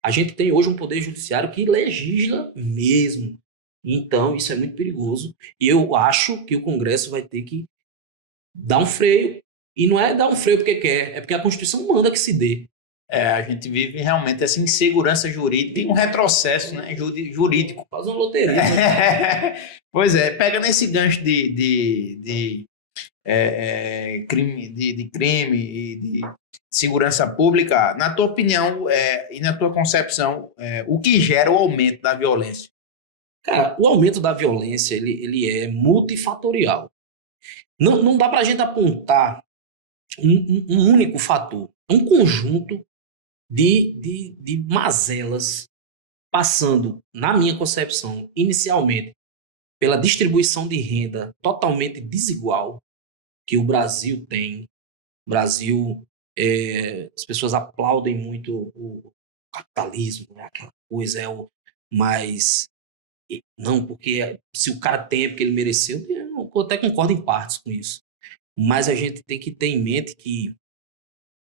A gente tem hoje um Poder Judiciário que legisla mesmo. Então, isso é muito perigoso. E eu acho que o Congresso vai ter que dar um freio. E não é dar um freio porque quer, é porque a Constituição manda que se dê. A gente vive realmente essa insegurança jurídica e um retrocesso, né, jurídico. Faz uma loteria. Né? Pois é, pega nesse gancho de crime, de crime e de segurança pública, na tua opinião e na tua concepção, o que gera o aumento da violência? Cara, o aumento da violência, ele é multifatorial. Não dá para a gente apontar um único fator. É um conjunto de mazelas passando, na minha concepção, inicialmente, pela distribuição de renda totalmente desigual que o Brasil tem. O Brasil, as pessoas aplaudem muito o capitalismo, né? Aquela coisa, mas não, porque se o cara tem é porque ele mereceu, eu até concordo em partes com isso. Mas a gente tem que ter em mente que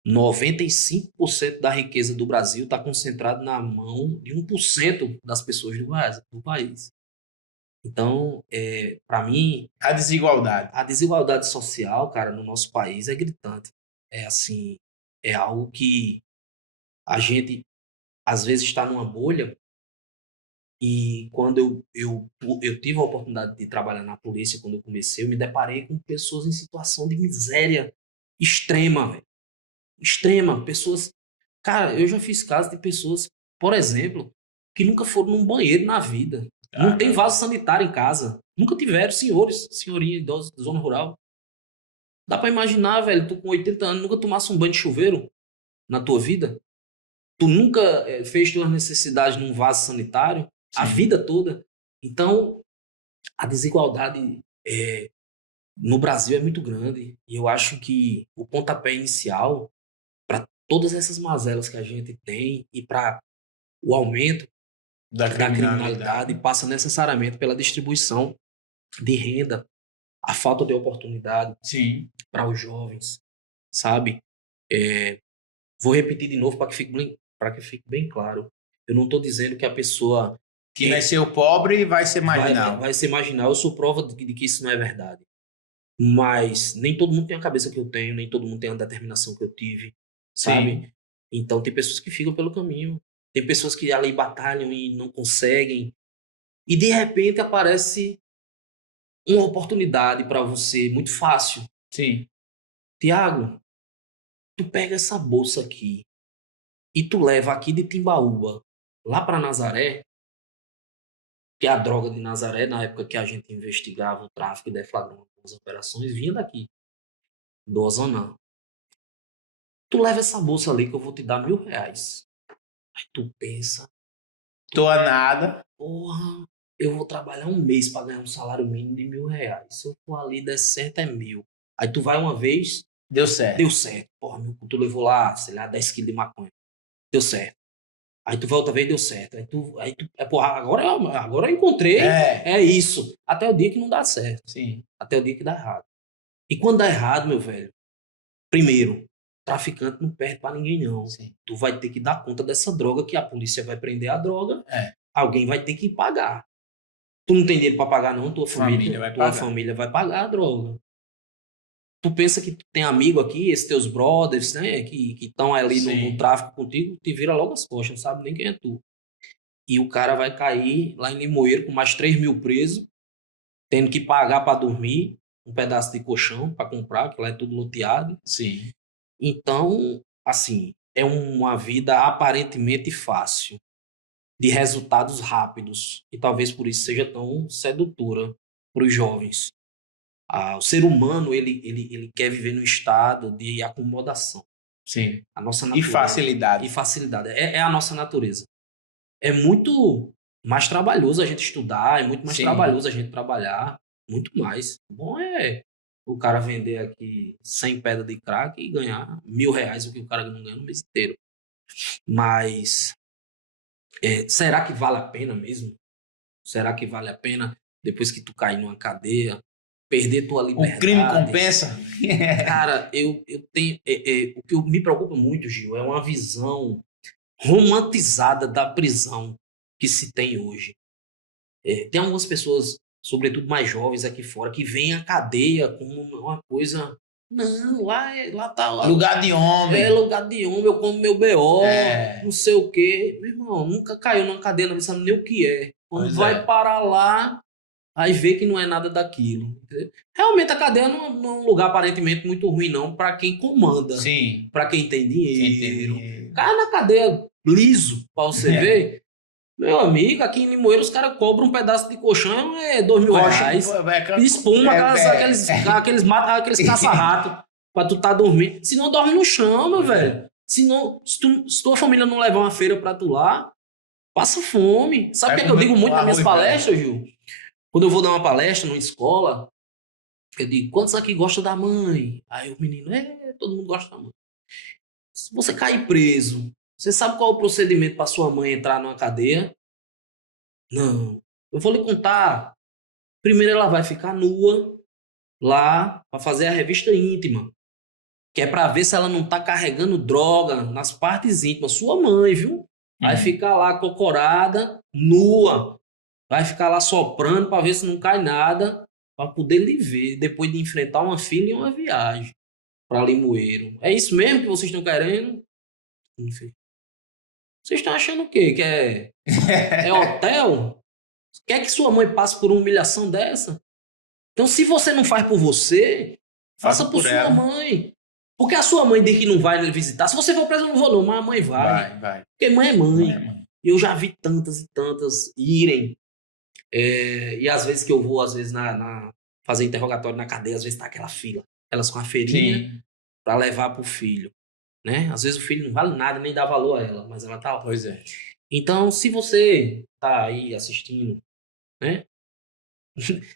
95% da riqueza do Brasil está concentrado na mão de 1% das pessoas do país. Então, para mim, A desigualdade. a desigualdade social, cara, no nosso país é gritante. É assim, é algo que a gente às vezes está numa bolha. E quando eu tive a oportunidade de trabalhar na polícia, quando eu comecei, eu me deparei com pessoas em situação de miséria extrema, velho. Extrema. Pessoas. Cara, eu já fiz casos de pessoas, por exemplo, que nunca foram num banheiro na vida. Não tem vaso sanitário em casa. Nunca tiveram, senhores, senhorinha, idosos, zona rural. Dá pra imaginar, velho, tu com 80 anos nunca tomasse um banho de chuveiro na tua vida? Tu nunca fez tuas necessidades num vaso sanitário? A Sim. vida toda? Então, a desigualdade no Brasil é muito grande. E eu acho que o pontapé inicial para todas essas mazelas que a gente tem e para o aumento Da da criminalidade. criminalidade passa necessariamente pela distribuição de renda, a falta de oportunidade Sim. para os jovens, sabe? Vou repetir de novo para que fique bem claro. Eu não estou dizendo que a pessoa Que nasceu pobre vai ser marginal. vai ser marginal. Eu sou prova de que isso não é verdade. Mas nem todo mundo tem a cabeça que eu tenho, nem todo mundo tem a determinação que eu tive, sabe? Sim. Então tem pessoas que ficam pelo caminho. Tem pessoas que ali batalham e não conseguem. E de repente aparece uma oportunidade para você, muito fácil. Sim. Tiago, tu pega essa bolsa aqui e tu leva aqui de Timbaúba lá para Nazaré, que é a droga de Nazaré, na época que a gente investigava o tráfico e deflagrava as operações, vinha daqui, do Ozanam. Tu leva essa bolsa ali que eu vou te dar R$ 1.000. Aí tu pensa, Tô a nada. porra, eu vou trabalhar um mês para ganhar um salário mínimo de R$ 1.000. Se eu for ali, der certo, é 1.000. Aí tu vai uma vez, Deu certo. deu certo. Porra, tu levou lá, sei lá, 10 quilos de maconha. Deu certo. Aí tu vai outra vez, deu certo. Porra, agora eu encontrei, é isso. Até o dia que não dá certo. Sim. Até o dia que dá errado. E quando dá errado, meu velho, primeiro, traficante não perde pra ninguém, não. Sim. Tu vai ter que dar conta dessa droga, que a polícia vai prender a droga, É. alguém vai ter que pagar. Tu não tem dinheiro pra pagar, não, tua família pagar. família vai pagar a droga. Tu pensa que tu tem amigo aqui, esses teus brothers, né, que estão ali no tráfico contigo, te vira logo as costas, não sabe nem quem é tu. E o cara vai cair lá em Limoeiro com mais 3.000 presos, tendo que pagar pra dormir, um pedaço de colchão pra comprar, que lá é tudo loteado. Sim. Então, assim, é uma vida aparentemente fácil, de resultados rápidos, e talvez por isso seja tão sedutora para os jovens. O ser humano, ele quer viver num estado de acomodação. Sim. A nossa E natureza. facilidade. E facilidade. É a nossa natureza. É muito mais trabalhoso a gente estudar, é muito mais trabalhoso a gente trabalhar, muito mais. O bom é o cara vender aqui 100 pedras de crack e ganhar R$ 1.000, o que o cara não ganha no mês inteiro. Mas será que vale a pena mesmo? Será que vale a pena, depois que tu cair numa cadeia, perder tua liberdade? O crime compensa? Cara, eu tenho... o que me preocupa muito, Gil, é uma visão romantizada da prisão que se tem hoje. Tem algumas pessoas, sobretudo mais jovens aqui fora, que veem a cadeia como uma coisa... Não, lá tá... Lugar de homem. É lugar de homem, eu como meu BO, É. não sei o quê. Meu irmão, nunca caiu numa cadeia, não sabe nem o que é. Quando Pois vai é. parar lá, aí vê que não é nada daquilo. Entendeu? Realmente a cadeia não é um lugar aparentemente muito ruim, não, para quem comanda, Sim. para quem tem dinheiro. Quem tem... Cai na cadeia liso, pra você É. ver. Meu amigo, aqui em Limoeiro os caras cobram um pedaço de colchão, é R$ 2.000. Espuma, aqueles caça-rato pra tu tá dormindo. Se não, dorme no chão, meu velho. Se tua família não levar uma feira pra tu lá, passa fome. Sabe o que é que eu digo muito nas minhas palestras, Gil? Quando eu vou dar uma palestra numa escola, eu digo, quantos aqui gostam da mãe? Aí o menino, todo mundo gosta da mãe. Se você cair preso, você sabe qual é o procedimento para sua mãe entrar numa cadeia? Não. Eu vou lhe contar. Primeiro ela vai ficar nua lá para fazer a revista íntima, que é para ver se ela não tá carregando droga nas partes íntimas. Sua mãe, viu? Vai ficar lá cocorada, nua. Vai ficar lá soprando para ver se não cai nada, para poder lhe ver depois de enfrentar uma fila e uma viagem para Limoeiro. É isso mesmo que vocês estão querendo? Enfim. Vocês estão achando o quê? Que é hotel? Quer que sua mãe passe por uma humilhação dessa? Então, se você não faz por você, faça por sua ela. mãe. Porque a sua mãe diz que não vai lhe visitar. Se você for preso, eu não vou não, mas a mãe vai. Vai. Porque mãe é mãe. Mãe é mãe. Eu já vi tantas e tantas irem. E às vezes que eu vou, às vezes, fazer interrogatório na cadeia, às vezes tá aquela fila. Elas com a feirinha para levar pro filho. Né? Às vezes o filho não vale nada, nem dá valor a ela, mas ela tá lá. Pois é. Então, se você tá aí assistindo, né?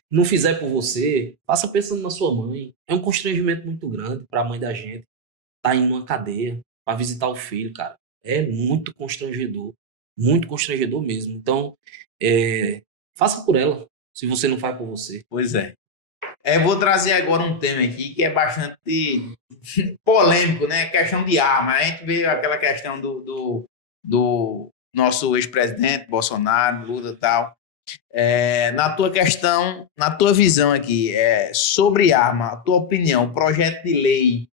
Não fizer por você, faça pensando na sua mãe. É um constrangimento muito grande para a mãe da gente tá indo numa cadeia para visitar o filho, cara. É muito constrangedor mesmo. Então, faça por ela, se você não faz por você. Pois é. Vou trazer agora um tema aqui que é bastante polêmico, né? Questão de arma. A gente vê aquela questão do nosso ex-presidente Bolsonaro, Lula e tal. Na tua questão, na tua visão aqui, sobre arma, a tua opinião, projeto de lei,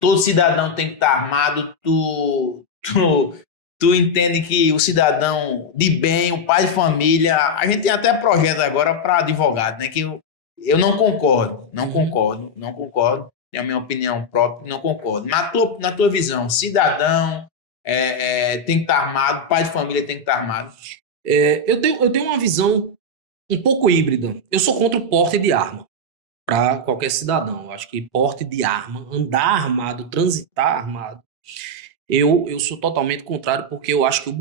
todo cidadão tem que estar armado, tu entende que o cidadão de bem, o pai de família, a gente tem até projeto agora para advogado, né? Que eu não concordo, tenho a minha opinião própria, não concordo. Na tua visão, cidadão tem que estar armado, pai de família tem que estar armado. Eu tenho uma visão um pouco híbrida. Eu sou contra o porte de arma para qualquer cidadão. Eu acho que porte de arma, andar armado, transitar armado, eu sou totalmente contrário, porque eu acho que o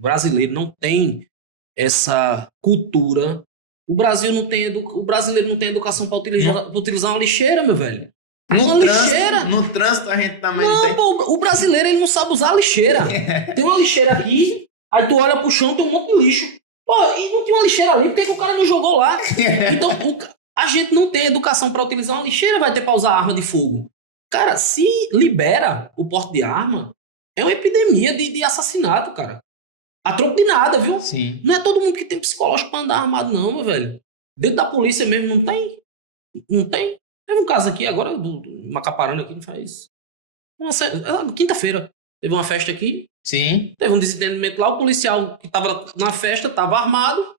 brasileiro não tem essa cultura. O brasileiro não tem educação para utilizar uma lixeira, meu velho. No trânsito a gente também não tem. O brasileiro ele não sabe usar a lixeira. Tem uma lixeira aqui, aí tu olha pro chão, tem um monte de lixo. Pô, e não tinha uma lixeira ali, por que o cara não jogou lá? Então, a gente não tem educação para utilizar uma lixeira, vai ter para usar arma de fogo. Cara, se libera o porte de arma, é uma epidemia de assassinato, cara. A troco de nada, viu? Sim. Não é todo mundo que tem psicológico pra andar armado, não, meu velho. Dentro da polícia mesmo não tem. Não tem. Teve um caso aqui agora, do Macaparana aqui, não faz... Quinta-feira. Teve uma festa aqui. Sim. Teve um desentendimento lá, o policial que tava na festa, tava armado,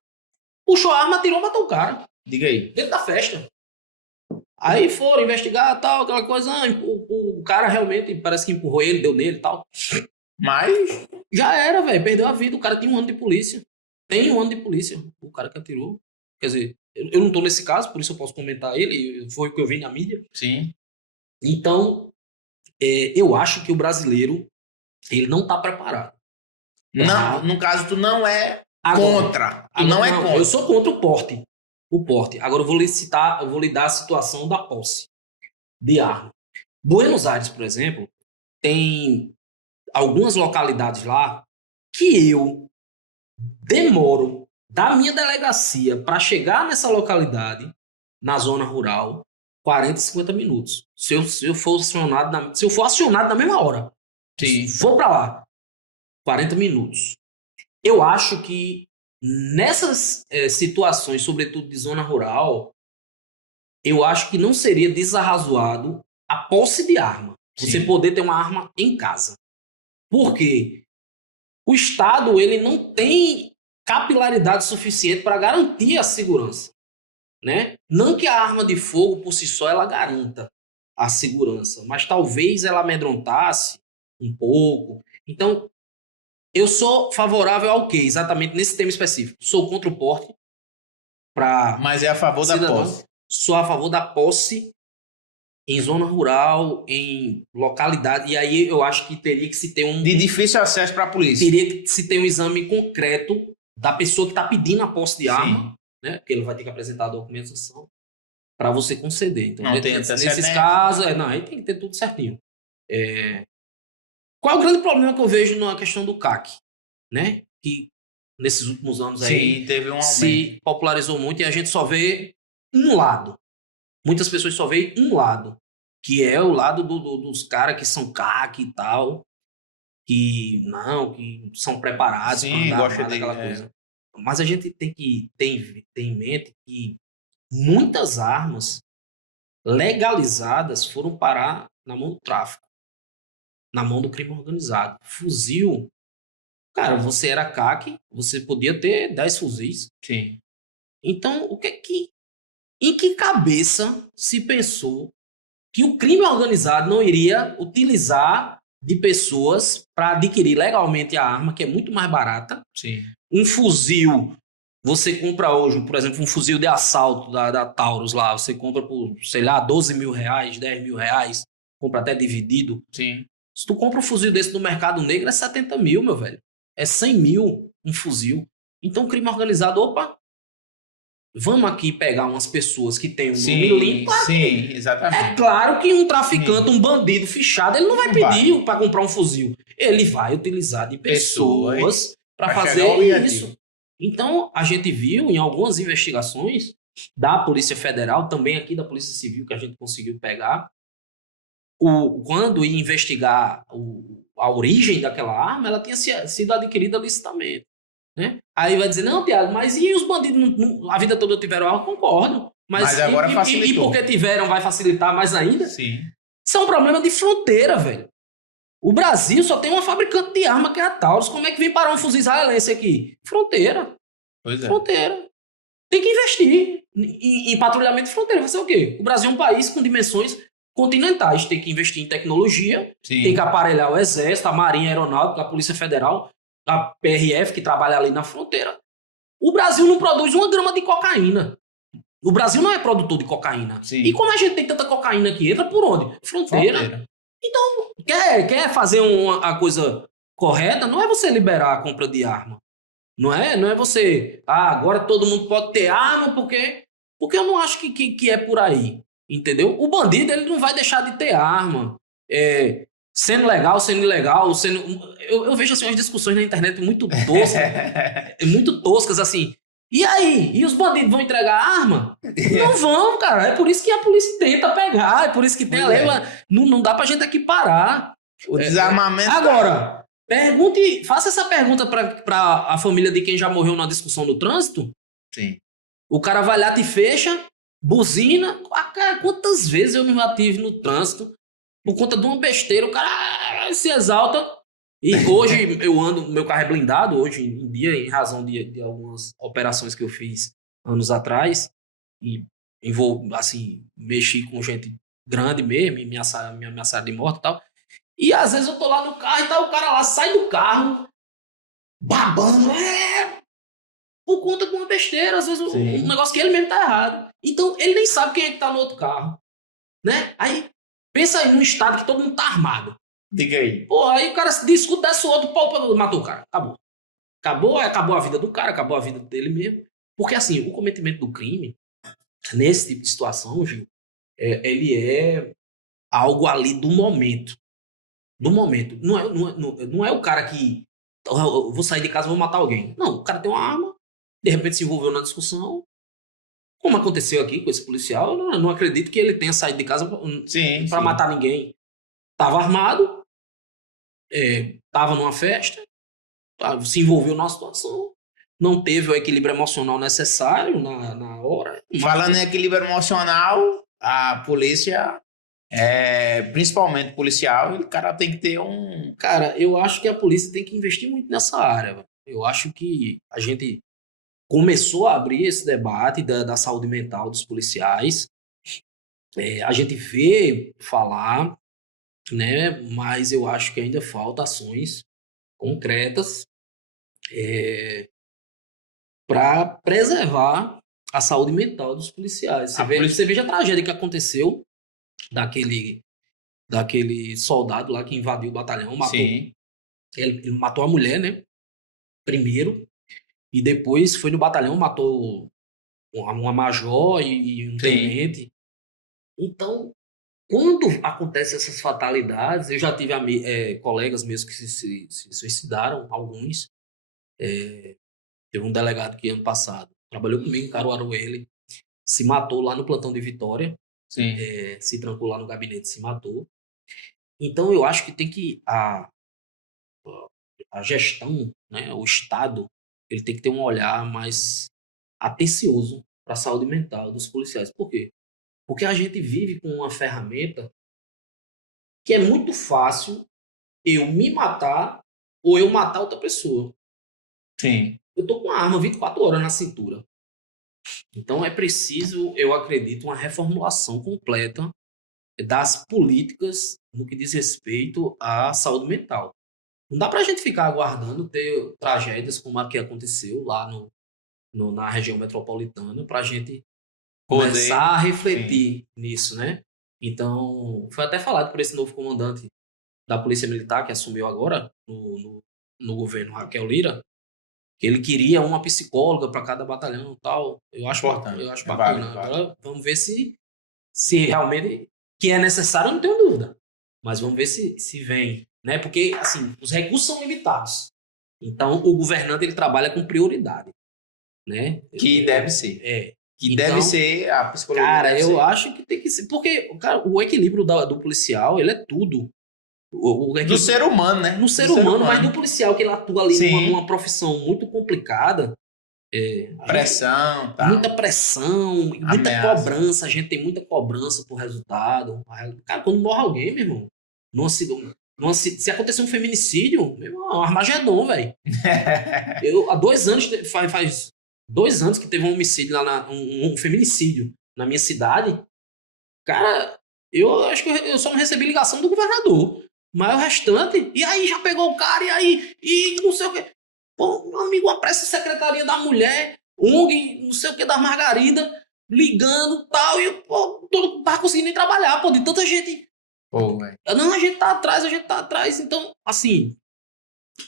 puxou a arma, atirou e matou o cara. Diga aí. Dentro da festa. Aí foram investigar, tal, aquela coisa. O cara realmente parece que empurrou ele, deu nele e tal. Mas já era, velho. Perdeu a vida. O cara tinha 1 ano de polícia. Tem 1 ano de polícia. O cara que atirou. Quer dizer, eu não tô nesse caso, por isso eu posso comentar ele. Foi o que eu vi na mídia. Sim. Então, eu acho que o brasileiro, ele não tá preparado. Não, no caso, tu não é contra. Eu sou contra o porte. Agora eu vou lhe dar a situação da posse de arma. Buenos Aires, por exemplo, tem algumas localidades lá que eu demoro da minha delegacia para chegar nessa localidade, na zona rural, 40, 50 minutos. Se eu for acionado na mesma hora, Sim. vou para lá, 40 minutos. Eu acho que nessas situações, sobretudo de zona rural, eu acho que não seria desarrazoado a posse de arma. Você Sim. poder ter uma arma em casa. Por quê? O Estado ele não tem capilaridade suficiente para garantir a segurança, né? Não que a arma de fogo por si só ela garanta a segurança, mas talvez ela amedrontasse um pouco. Então, eu sou favorável ao quê? Exatamente nesse tema específico. Sou contra o porte para Mas é a favor da posse. Sou a favor da posse em zona rural, em localidade, e aí eu acho que teria que se ter de difícil acesso para a polícia. Teria que se ter um exame concreto da pessoa que está pedindo a posse de arma, né? Porque ele vai ter que apresentar a documentação para você conceder. Então, não tem nesses casos, aí tem que ter tudo certinho. Qual é o grande problema que eu vejo na questão do CAC, né? Que nesses últimos anos aí teve um aumento. Se popularizou muito e a gente só vê um lado. Muitas pessoas só veem um lado, que é o lado dos caras que são CAC e tal, que são preparados para andar armado, aquela coisa. Mas a gente tem que ter em mente que muitas armas legalizadas foram parar na mão do tráfico, na mão do crime organizado. Fuzil, cara, você era CAC, você podia ter 10 fuzis. Sim. Então, em que cabeça se pensou que o crime organizado não iria utilizar de pessoas para adquirir legalmente a arma, que é muito mais barata? Sim. Um fuzil, você compra hoje, por exemplo, um fuzil de assalto da Taurus lá, você compra por, sei lá, 12 mil reais, 10 mil reais, compra até dividido. Sim. Se tu compra um fuzil desse no mercado negro, é 70 mil, meu velho. É 100 mil um fuzil. Então, o crime organizado, opa, vamos aqui pegar umas pessoas que têm um nome limpo. Sim, exatamente. É claro que um traficante, um bandido fichado, ele não vai pedir para comprar um fuzil. Ele vai utilizar de pessoas para fazer isso. Então, a gente viu em algumas investigações da Polícia Federal, também aqui da Polícia Civil, que a gente conseguiu pegar, quando ia investigar a origem daquela arma, ela tinha sido adquirida licitamente. Né? Aí vai dizer, não, Tiago, mas e os bandidos a vida toda tiveram arma? Concordo. Mas agora facilitou. E porque tiveram, vai facilitar mais ainda? Sim. Isso é um problema de fronteira, velho. O Brasil só tem uma fabricante de arma que é a Taurus. Como é que vem parar um fuzil israelense aqui? Fronteira. Pois é. Fronteira. Tem que investir em patrulhamento de fronteira. Vai ser o quê? O Brasil é um país com dimensões continentais. Tem que investir em tecnologia, tem que aparelhar o Exército, a Marinha Aeronáutica, a Polícia Federal, a PRF, que trabalha ali na fronteira. O Brasil não produz 1 grama de cocaína. O Brasil não é produtor de cocaína. Sim. E como a gente tem tanta cocaína aqui, entra por onde? Fronteira. Então, quer fazer a coisa correta, não é você liberar a compra de arma. Não é você, agora todo mundo pode ter arma, porque eu não acho que é por aí. Entendeu? O bandido, ele não vai deixar de ter arma. Sendo legal, sendo ilegal, eu vejo assim, umas discussões na internet muito toscas, muito toscas, assim. E aí? E os bandidos vão entregar a arma? Não vão, cara. É por isso que a polícia tenta pegar, é por isso que tem a lei. Não dá pra gente aqui parar. O desarmamento... Agora, faça essa pergunta pra a família de quem já morreu na discussão do trânsito. Sim. O cara vai lá, te fecha, buzina. Cara, quantas vezes eu não já tive no trânsito por conta de uma besteira, o cara se exalta. E hoje eu ando, meu carro é blindado, hoje em dia, em razão de algumas operações que eu fiz anos atrás, e assim, mexi com gente grande mesmo, me ameaçaram de morte e tal. E às vezes eu tô lá no carro e tá o cara lá, sai do carro, babando, por conta de uma besteira, às vezes um negócio que ele mesmo tá errado. Então ele nem sabe quem é que tá no outro carro, né? Aí pensa aí num estado que todo mundo tá armado. Diga aí. Pô, aí o cara se discute, desce o outro, pô, matou o cara. Acabou a vida do cara, acabou a vida dele mesmo. Porque assim, o cometimento do crime, nesse tipo de situação, Gil, ele é algo ali do momento. Do momento. Não é o cara que... Eu vou sair de casa e vou matar alguém. Não, o cara tem uma arma, de repente se envolveu na discussão, como aconteceu aqui com esse policial. Eu não acredito que ele tenha saído de casa Sim, para sim. matar ninguém. Estava armado, estava numa festa, se envolveu numa situação, não teve o equilíbrio emocional necessário na hora. Falando em equilíbrio emocional, a polícia, principalmente policial, o cara tem que ter um... Cara, eu acho que a polícia tem que investir muito nessa área. Velho. Eu acho que a gente começou a abrir esse debate da saúde mental dos policiais. A gente vê falar, né? Mas eu acho que ainda falta ações concretas para preservar a saúde mental dos policiais. Você veja a tragédia que aconteceu daquele soldado lá que invadiu o batalhão, matou. Sim. Ele matou a mulher, né? Primeiro, e depois foi no batalhão, matou uma major e um tenente. Então, quando acontecem essas fatalidades, eu já tive colegas mesmo que se suicidaram, alguns. Teve um delegado que ano passado trabalhou comigo em Caruaru, ele se matou lá no plantão de Vitória, se trancou lá no gabinete, se matou. Então, eu acho que tem que a gestão, né, o Estado, ele tem que ter um olhar mais atencioso para a saúde mental dos policiais. Por quê? Porque a gente vive com uma ferramenta que é muito fácil eu me matar ou eu matar outra pessoa. Sim. Eu tô com uma arma 24 horas na cintura. Então é preciso, eu acredito, uma reformulação completa das políticas no que diz respeito à saúde mental. Não dá pra gente ficar aguardando ter tragédias como a que aconteceu lá na região metropolitana pra gente começar a refletir nisso, né? Então, foi até falado por esse novo comandante da Polícia Militar, que assumiu agora no governo Raquel Lira, que ele queria uma psicóloga para cada batalhão e tal. Eu acho bacana. Agora, vamos ver se realmente que é necessário, eu não tenho dúvida. Mas vamos ver se vem, né? Porque, assim, os recursos são limitados. Então, o governante, ele trabalha com prioridade, né? Que deve ser. Que então, deve ser a psicologia. Cara, eu acho que tem que ser. Porque, cara, o equilíbrio do policial, ele é tudo. Do ser humano, né? No ser humano, mas do policial, que ele atua ali numa profissão muito complicada. Pressão, tá. Muita pressão, muita cobrança. A gente tem muita cobrança por resultado. Cara, quando morre alguém, meu irmão, se acontecer um feminicídio, meu irmão, é um Armagedon, velho. Há 2 anos, faz 2 anos que teve um homicídio lá, um feminicídio na minha cidade. Cara, eu acho que eu só não recebi ligação do governador. Mas o restante, e aí já pegou o cara, e não sei o quê. Pô, meu amigo, uma pressa secretaria da mulher, ONG, não sei o que, da Margarida, ligando e tal, e eu, pô, não tava conseguindo nem trabalhar, pô, de tanta gente. Pô, velho. Não, a gente tá atrás. Então, assim,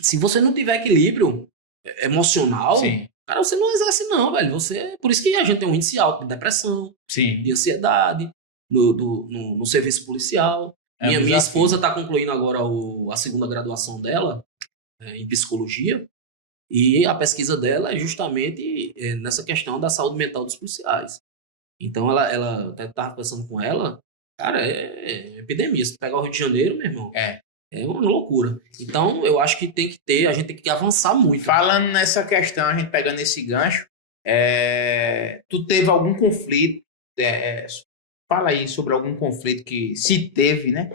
se você não tiver equilíbrio emocional, cara, você não exerce não, velho. Por isso que a gente tem um índice alto de depressão, de ansiedade, no serviço policial. Minha esposa está concluindo agora a segunda graduação dela em psicologia, e a pesquisa dela é justamente nessa questão da saúde mental dos policiais. Então ela até estava conversando com ela, cara, é epidemia. Se pegar o Rio de Janeiro, meu irmão, é uma loucura. Então eu acho que a gente tem que avançar muito. Falando nessa questão, a gente pegando esse gancho, tu teve algum conflito? Fala aí sobre algum conflito que se teve, né?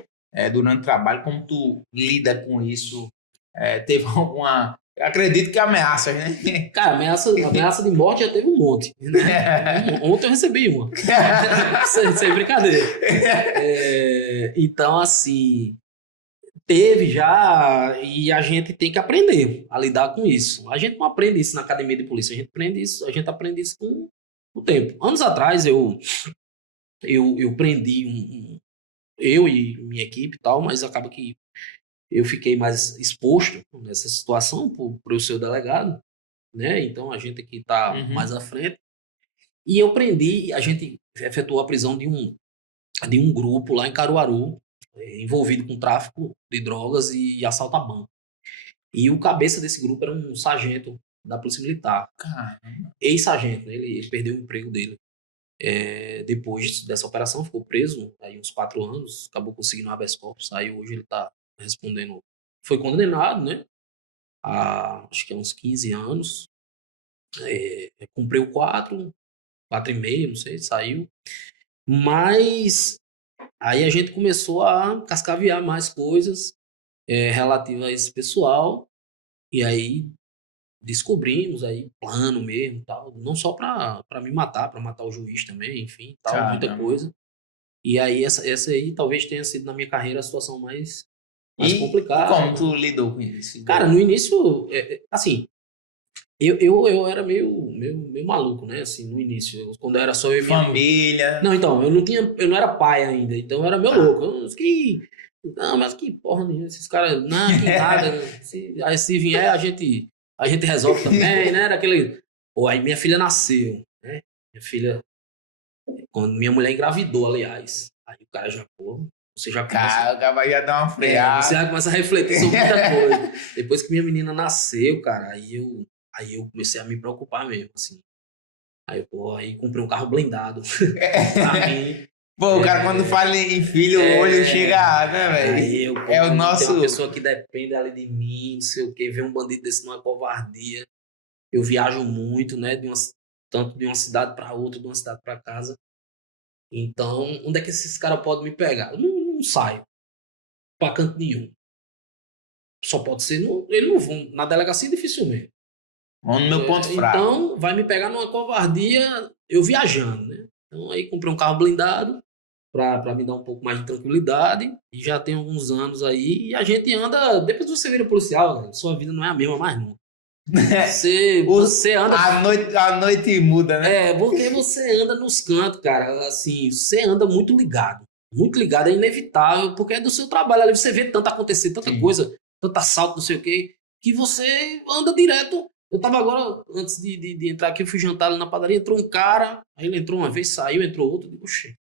Durante o trabalho, como tu lida com isso? Teve alguma... Acredito que ameaças, né? Cara, ameaça de morte já teve um monte. Né? Ontem eu recebi uma. sem brincadeira. Então, assim, teve já, e a gente tem que aprender a lidar com isso. A gente não aprende isso na academia de polícia, a gente aprende isso com o tempo. Anos atrás, eu prendi eu e minha equipe e tal, mas acaba que eu fiquei mais exposto nessa situação por eu ser o delegado, né? Então a gente aqui está mais à frente. E eu prendi, a gente efetuou a prisão de um grupo lá em Caruaru, envolvido com tráfico de drogas e assalto a banco. E o cabeça desse grupo era um sargento da Polícia Militar. Caramba. Ex-sargento, né? Ele perdeu o emprego dele. Depois dessa operação, ficou preso aí uns 4 anos, acabou conseguindo um habeas corpus, aí hoje ele tá respondendo. Foi condenado, né? Acho que há uns 15 anos. Cumpriu 4 e meio, não sei, saiu. Mas aí a gente começou a cascavear mais coisas relativas a esse pessoal. E aí descobrimos aí plano mesmo, tal, não só para me matar, para matar o juiz também, enfim, tal, muita Caramba. coisa. E aí essa aí talvez tenha sido na minha carreira a situação mais E complicada. como tu lidou com isso? Cara, no início, assim, eu era meio maluco, né? Assim, no início, quando era só eu e minha mãe. Família. Não, então, eu não era pai ainda, então eu era meio louco. Não, mas que porra nenhuma, esses caras, não, que nada. Aí se vier, a gente resolve também, né? Daquele. Pô, aí minha filha nasceu, né? Minha filha, quando minha mulher engravidou, aliás. Aí o cara já, pô, você já começa. Cara, vai já dar uma Você freada. já começa a refletir sobre muita coisa. Depois que minha menina nasceu, cara, aí eu comecei a me preocupar mesmo, assim. Aí comprei um carro blindado pra mim. Pô, o cara quando fala em filho, o olho chega, né, velho? Aí eu, É o tem nosso. uma pessoa que depende ali de mim, não sei o quê, ver um bandido desse numa covardia. Eu viajo muito, né, tanto de uma cidade pra outra, de uma cidade pra casa. Então, onde é que esses caras podem me pegar? Eu não saio pra canto nenhum. Só pode ser eles não vão na delegacia dificilmente. Vamos no meu ponto fraco. Então, vai me pegar numa covardia eu viajando, né? Então, aí comprei um carro blindado para me dar um pouco mais de tranquilidade. E já tem alguns anos aí. E a gente anda. Depois que você vira policial, né, sua vida não é a mesma mais nunca. Você anda. A noite muda, né? Porque você anda nos cantos, cara. Assim, você anda muito ligado. Muito ligado, é inevitável, porque é do seu trabalho. Ali você vê tanto acontecer, tanta Sim. coisa, tanto assalto, não sei o quê, que você anda direto. Eu tava agora, antes de entrar aqui, eu fui jantar ali na padaria, entrou um cara, aí ele entrou uma vez, saiu, entrou outro, eu digo, oxê.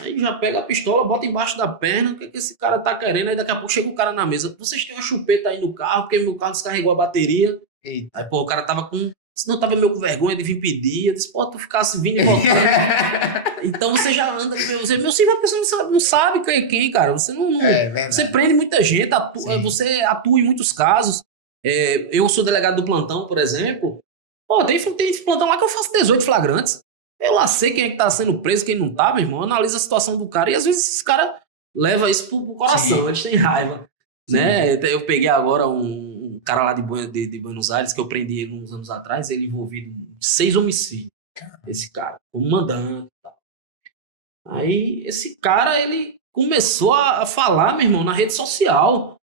Aí já pega a pistola, bota embaixo da perna, o que esse cara tá querendo? Aí daqui a pouco chega o cara na mesa. Vocês têm uma chupeta aí no carro, porque meu carro descarregou a bateria. Eita. Aí, pô, o cara tava com. Senão tava meio com vergonha de vir pedir. Eu disse, pô, tu ficasse vindo e voltando. Então você já anda. Meu senhor, porque você não sabe quem é quem, cara. Você não. Você prende muita gente, você atua em muitos casos. Eu sou delegado do plantão, por exemplo. Pô, tem plantão lá que eu faço 18 flagrantes. Eu lá sei quem é que tá sendo preso, quem não tá, meu irmão. Analisa a situação do cara. E às vezes esses caras levam isso pro coração. Sim. Eles têm raiva. Né? Eu peguei agora um cara lá de Buenos Aires, que eu prendi ele uns anos atrás, ele envolvido em 6 homicídios. Esse cara, como mandante e tal. Aí esse cara, ele começou a falar, meu irmão, na rede social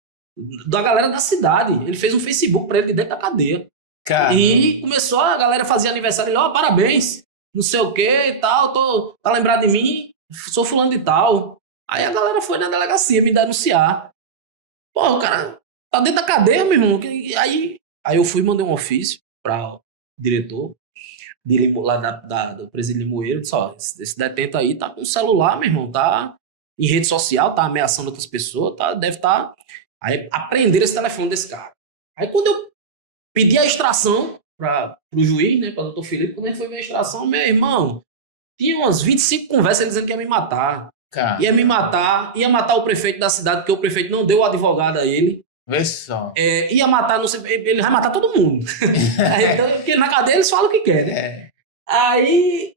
da galera da cidade. Ele fez um Facebook pra ele de dentro da cadeia. Caramba. E começou a galera fazer aniversário. Ele, parabéns, não sei o que e tal, tá lembrado de mim? Sou fulano de tal. Aí a galera foi na delegacia me denunciar. Pô, o cara tá dentro da cadeia, meu irmão. Aí eu fui e mandei um ofício para o diretor lá do presídio Limoeiro. Disse, esse detento aí tá com celular, meu irmão. Tá em rede social, tá ameaçando outras pessoas, deve estar... Aí aprenderam esse telefone desse cara. Aí quando eu pedi a extração pro juiz, né, para o doutor Felipe, quando ele foi ver a extração, meu irmão, tinha umas 25 conversas dizendo que ia me matar. Caramba. Ia me matar, ia matar o prefeito da cidade, porque o prefeito não deu o advogado a ele. Vê só. Ia matar, não sei, ele vai matar todo mundo. Então, porque na cadeia eles falam o que quer, né? Aí,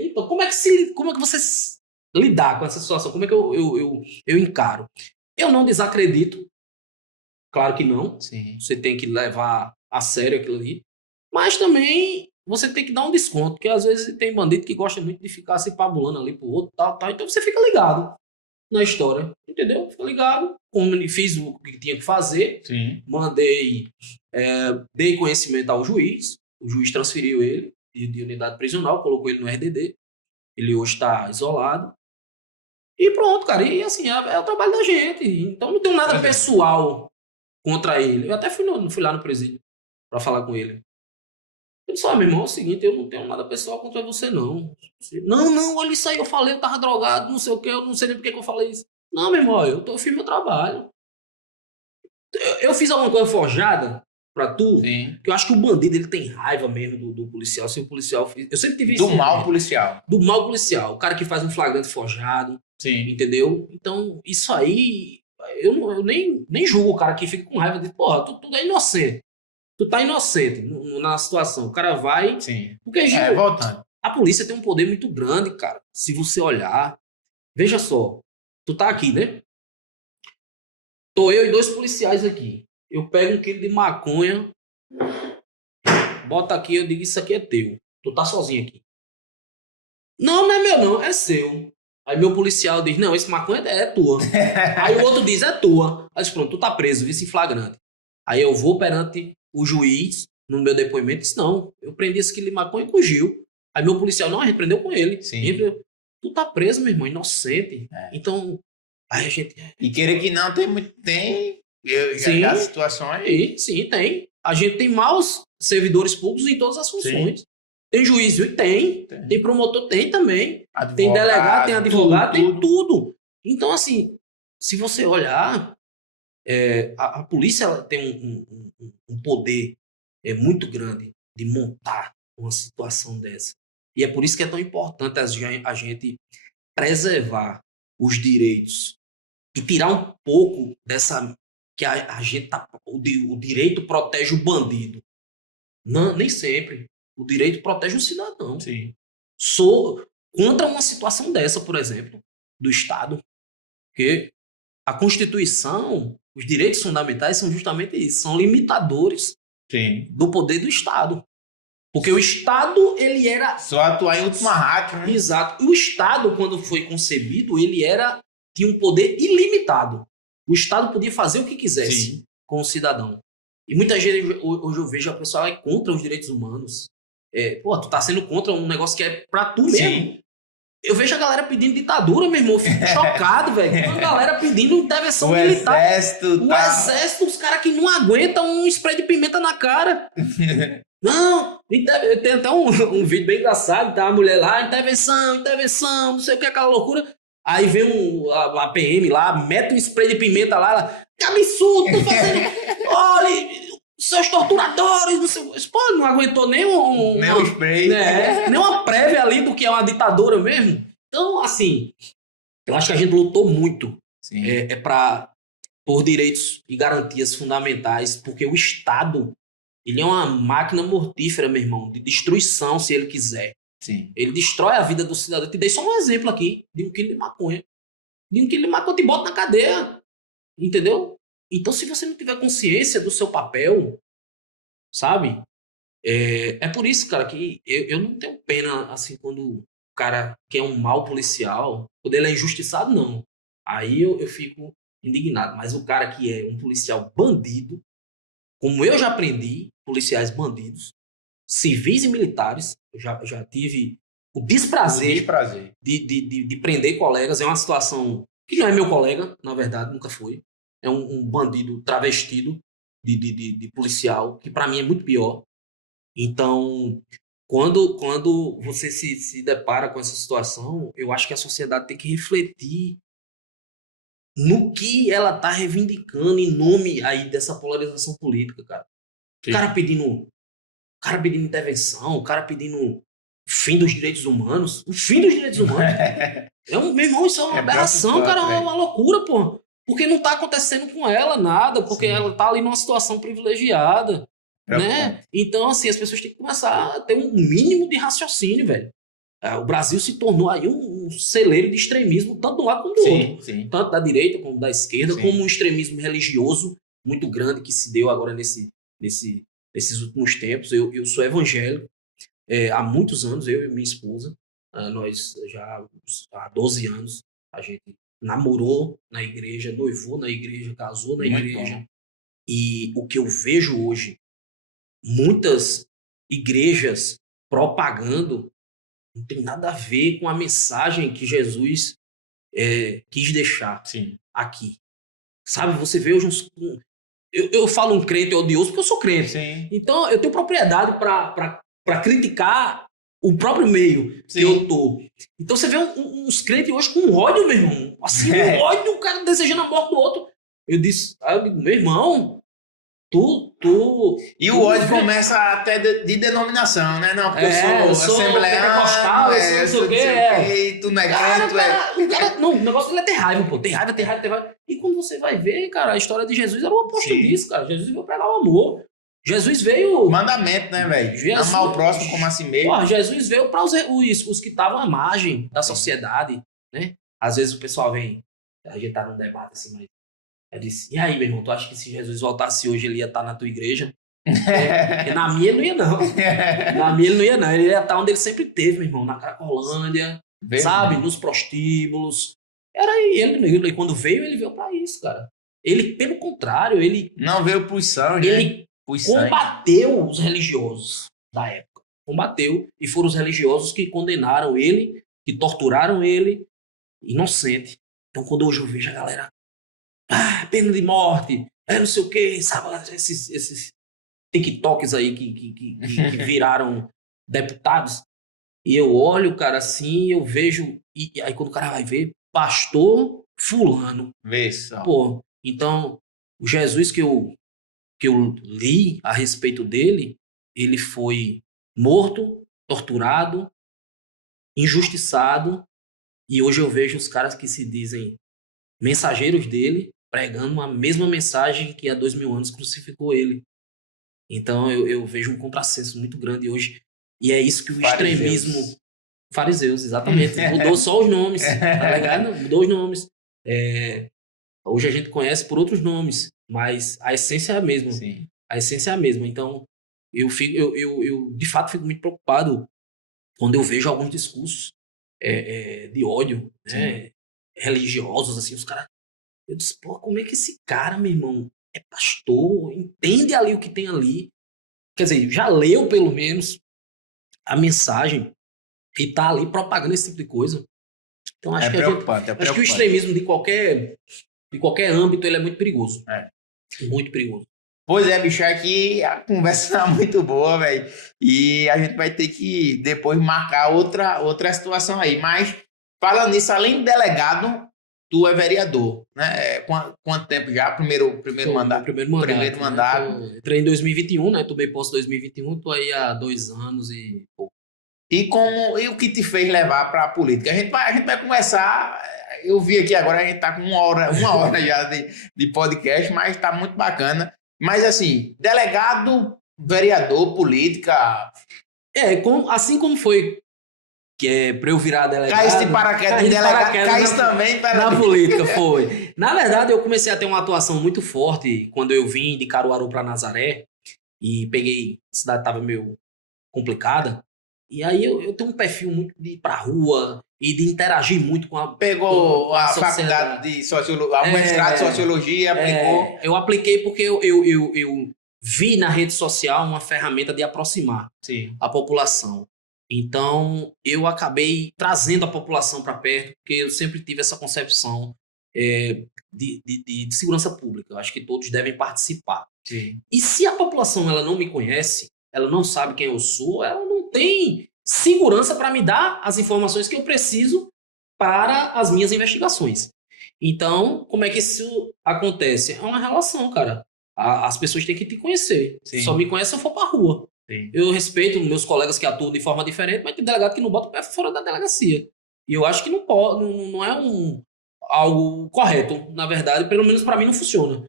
então, como é que você lidar com essa situação? Como é que eu encaro? Eu não desacredito, claro que não. Sim. Você tem que levar a sério aquilo ali. Mas também você tem que dar um desconto, porque às vezes tem bandido que gosta muito de ficar se pabulando ali pro outro, tal. Então você fica ligado na história, entendeu? Fica ligado, fiz o que tinha que fazer. Sim. Mandei, dei conhecimento ao juiz, o juiz transferiu ele de unidade prisional, colocou ele no RDD, ele hoje está isolado. E pronto, cara, e assim, é o trabalho da gente, então não tem nada pessoal contra ele. Eu até fui lá no presídio para falar com ele. Eu disse, meu irmão, é o seguinte, eu não tenho nada pessoal contra você, não. Não, olha isso aí, eu falei, eu tava drogado, não sei o que, eu não sei nem por que eu falei isso. Não, meu irmão, eu fiz meu trabalho. Eu fiz alguma coisa forjada? pra tu, Sim. que eu acho que o bandido ele tem raiva mesmo do policial. Se o policial... Eu sempre tive Do isso. mal policial. Do mal policial. O cara que faz um flagrante forjado, Sim. entendeu? Então, isso aí, eu nem julgo o cara que fica com raiva de, porra, tu é inocente. Tu tá inocente na situação. O cara vai... Sim. Porque, Gil, Voltando. a polícia tem um poder muito grande, cara. Se você olhar... Veja só. Tu tá aqui, né? Tô eu e 2 policiais aqui. Eu pego 1 quilo de maconha, boto aqui, eu digo, isso aqui é teu. Tu tá sozinho aqui. Não, não é meu não, é seu. Aí meu policial diz, não, esse maconha é tua. Aí o outro diz, é tua. Aí diz, pronto, tu tá preso, vice flagrante. Aí eu vou perante o juiz, no meu depoimento, e diz, não, eu prendi esse quilo de maconha com o Gil. Aí meu policial, não, a gente prendeu com ele. Sim. Tu tá preso, meu irmão, inocente. Então, aí a gente... E querer que não, tem Sim. já situações... Sim, tem. A gente tem maus servidores públicos em todas as funções. Sim. Tem juiz, tem promotor, tem também. Advogado, tem delegado, tem advogado, tem tudo. Então, assim, se você olhar, a polícia ela tem um poder muito grande de montar uma situação dessa. E é por isso que é tão importante a gente preservar os direitos e tirar um pouco dessa... que a gente tá... O direito protege o bandido. Não, nem sempre. O direito protege o cidadão. Sim. Sou contra uma situação dessa, por exemplo, do Estado. Porque a Constituição, os direitos fundamentais são justamente isso. São limitadores do poder do Estado. Porque o Estado, ele era... Só atuar em última rádio, né? Exato. O Estado, quando foi concebido, ele tinha um poder ilimitado. O Estado podia fazer o que quisesse com o cidadão. E muita gente, hoje eu vejo a pessoa é contra os direitos humanos. Tu tá sendo contra um negócio que é pra tu mesmo. Sim. Eu vejo a galera pedindo ditadura, meu irmão. Eu fico chocado, velho. A galera pedindo intervenção militar. O exército, os caras que não aguentam um spray de pimenta na cara. Não, tem até um vídeo bem engraçado, tá? A mulher lá, intervenção, não sei o que, aquela loucura. Aí vem a PM lá, mete um spray de pimenta lá, ela, que absurdo, tô fazendo. Olha, seus torturadores, não sei. Pô, não aguentou nem um spray. Nem uma prévia ali do que é uma ditadura mesmo. Então, assim, eu acho que a gente lutou muito por direitos e garantias fundamentais, porque o Estado, ele é uma máquina mortífera, meu irmão, de destruição, se ele quiser. Sim. Ele destrói a vida do cidadão. Te dei só um exemplo aqui de 1 quilo de maconha. De 1 quilo de maconha, te bota na cadeia. Entendeu? Então, se você não tiver consciência do seu papel, sabe? É por isso, cara, que eu não tenho pena, assim, quando o cara que é um mau policial, quando ele é injustiçado, não. Aí eu fico indignado. Mas o cara que é um policial bandido, como eu já aprendi, policiais bandidos, civis e militares, eu já tive o desprazer de prender colegas. É uma situação que não é meu colega, na verdade, nunca foi. É um bandido travestido de policial, que para mim é muito pior. Então, quando você se depara com essa situação, eu acho que a sociedade tem que refletir no que ela está reivindicando em nome aí dessa polarização política, cara. O cara pedindo intervenção, o cara pedindo fim dos direitos humanos. O fim dos direitos humanos. Meu irmão, isso é uma aberração, cara, é uma loucura, pô. Porque não tá acontecendo com ela nada, porque ela tá ali numa situação privilegiada, né? Então, assim, as pessoas têm que começar a ter um mínimo de raciocínio, velho. O Brasil se tornou aí um celeiro de extremismo, tanto de um lado como do outro. Sim. Tanto da direita como da esquerda, como um extremismo religioso muito grande que se deu agora nesses últimos tempos. Eu sou evangélico há muitos anos, eu e minha esposa, nós já há 12 anos, a gente namorou na igreja, noivou na igreja, casou na igreja. E o que eu vejo hoje, muitas igrejas propagando, não tem nada a ver com a mensagem que Jesus quis deixar aqui. Sabe, você vê hoje eu falo um crente odioso porque eu sou crente. Sim. Então, eu tenho propriedade para criticar o próprio meio que eu tô. Então, você vê uns crentes hoje com ódio, meu irmão. Assim, um ódio, o cara desejando a morte do outro. Aí eu digo, meu irmão, E o ódio começa até de denominação, né? Não, porque eu sou pentecostal, eu sou não sei o quê, tu não é crente, Não, o negócio dele é ter raiva, pô. Ter raiva. E quando você vai ver, cara, a história de Jesus era o oposto disso, cara. Jesus veio pregar o amor. Jesus veio... Mandamento, né, velho? Amar o próximo como a si mesmo. Pô, Jesus veio para os que estavam à margem da sociedade, né? Às vezes o pessoal vem... A gente tá num debate assim, mas... Eu disse, e aí, meu irmão, tu acha que se Jesus voltasse hoje, ele ia estar na tua igreja? Porque na minha ele não ia, não. Na minha ele não ia, não. Ele ia estar onde ele sempre teve, meu irmão, na Cracolândia, sabe? Nos prostíbulos. Era ele. Quando veio, ele veio pra isso, cara. Ele, pelo contrário, ele... Não veio pros sangue, ele combateu os religiosos da época. Combateu. E foram os religiosos que condenaram ele, que torturaram ele, inocente. Então, quando hoje eu vejo a galera... pena de morte, não sei o que, sabe? Esses TikToks aí que viraram deputados. E eu olho, cara, assim, eu vejo. E aí quando o cara vai ver, pastor fulano. Vê só. Pô, então, o Jesus que eu li a respeito dele, ele foi morto, torturado, injustiçado. E hoje eu vejo os caras que se dizem mensageiros dele, pregando a mesma mensagem que há 2000 anos crucificou ele. Então eu vejo um contrassenso muito grande hoje. E é isso que o extremismo... Fariseus, exatamente. Mudou só os nomes, tá ligado? Mudou os nomes. Hoje a gente conhece por outros nomes, mas a essência é a mesma. Sim. A essência é a mesma. Então eu de fato fico muito preocupado quando eu vejo alguns discursos de ódio, né? Religiosos, assim, os caras... Eu disse, pô, como é que esse cara, meu irmão, é pastor, entende ali o que tem ali? Quer dizer, já leu, pelo menos, a mensagem e tá ali propagando esse tipo de coisa. Então, acho que o extremismo de qualquer âmbito, ele é muito perigoso. Muito perigoso. Pois é, bicho, aqui a conversa tá muito boa, velho. E a gente vai ter que depois marcar outra situação aí. Mas, falando nisso, além de delegado... Tu é vereador, né? Quanto tempo já? Primeiro mandato? Primeiro mandato. Entrei em 2021, né? Tomei posse em 2021, tô aí há 2 anos e pouco. E o que te fez levar para a política? A gente vai conversar. Eu vi aqui agora, a gente tá com uma hora já de podcast, mas tá muito bacana. Mas assim, delegado, vereador, política... assim como foi para eu virar delegado... Caísse de paraquedas, delegado, caísse também na política, foi. Na verdade, eu comecei a ter uma atuação muito forte quando eu vim de Caruaru para Nazaré e peguei... A cidade estava meio complicada. E aí eu tenho um perfil muito de ir pra rua e de interagir muito com a... Pegou a faculdade de Sociologia, a mestrado de Sociologia, aplicou... Eu apliquei porque eu vi na rede social uma ferramenta de aproximar a população. Então, eu acabei trazendo a população para perto, porque eu sempre tive essa concepção de segurança pública. Eu acho que todos devem participar. Sim. E se a população ela não me conhece, ela não sabe quem eu sou, ela não tem segurança para me dar as informações que eu preciso para as minhas investigações. Então, como é que isso acontece? É uma relação, cara. As pessoas têm que te conhecer. Sim. Só me conhece se eu for para a rua. Sim. Eu respeito meus colegas que atuam de forma diferente, mas tem delegado que não bota o pé fora da delegacia. E eu acho que não pode, não é algo correto. Na verdade, pelo menos para mim não funciona.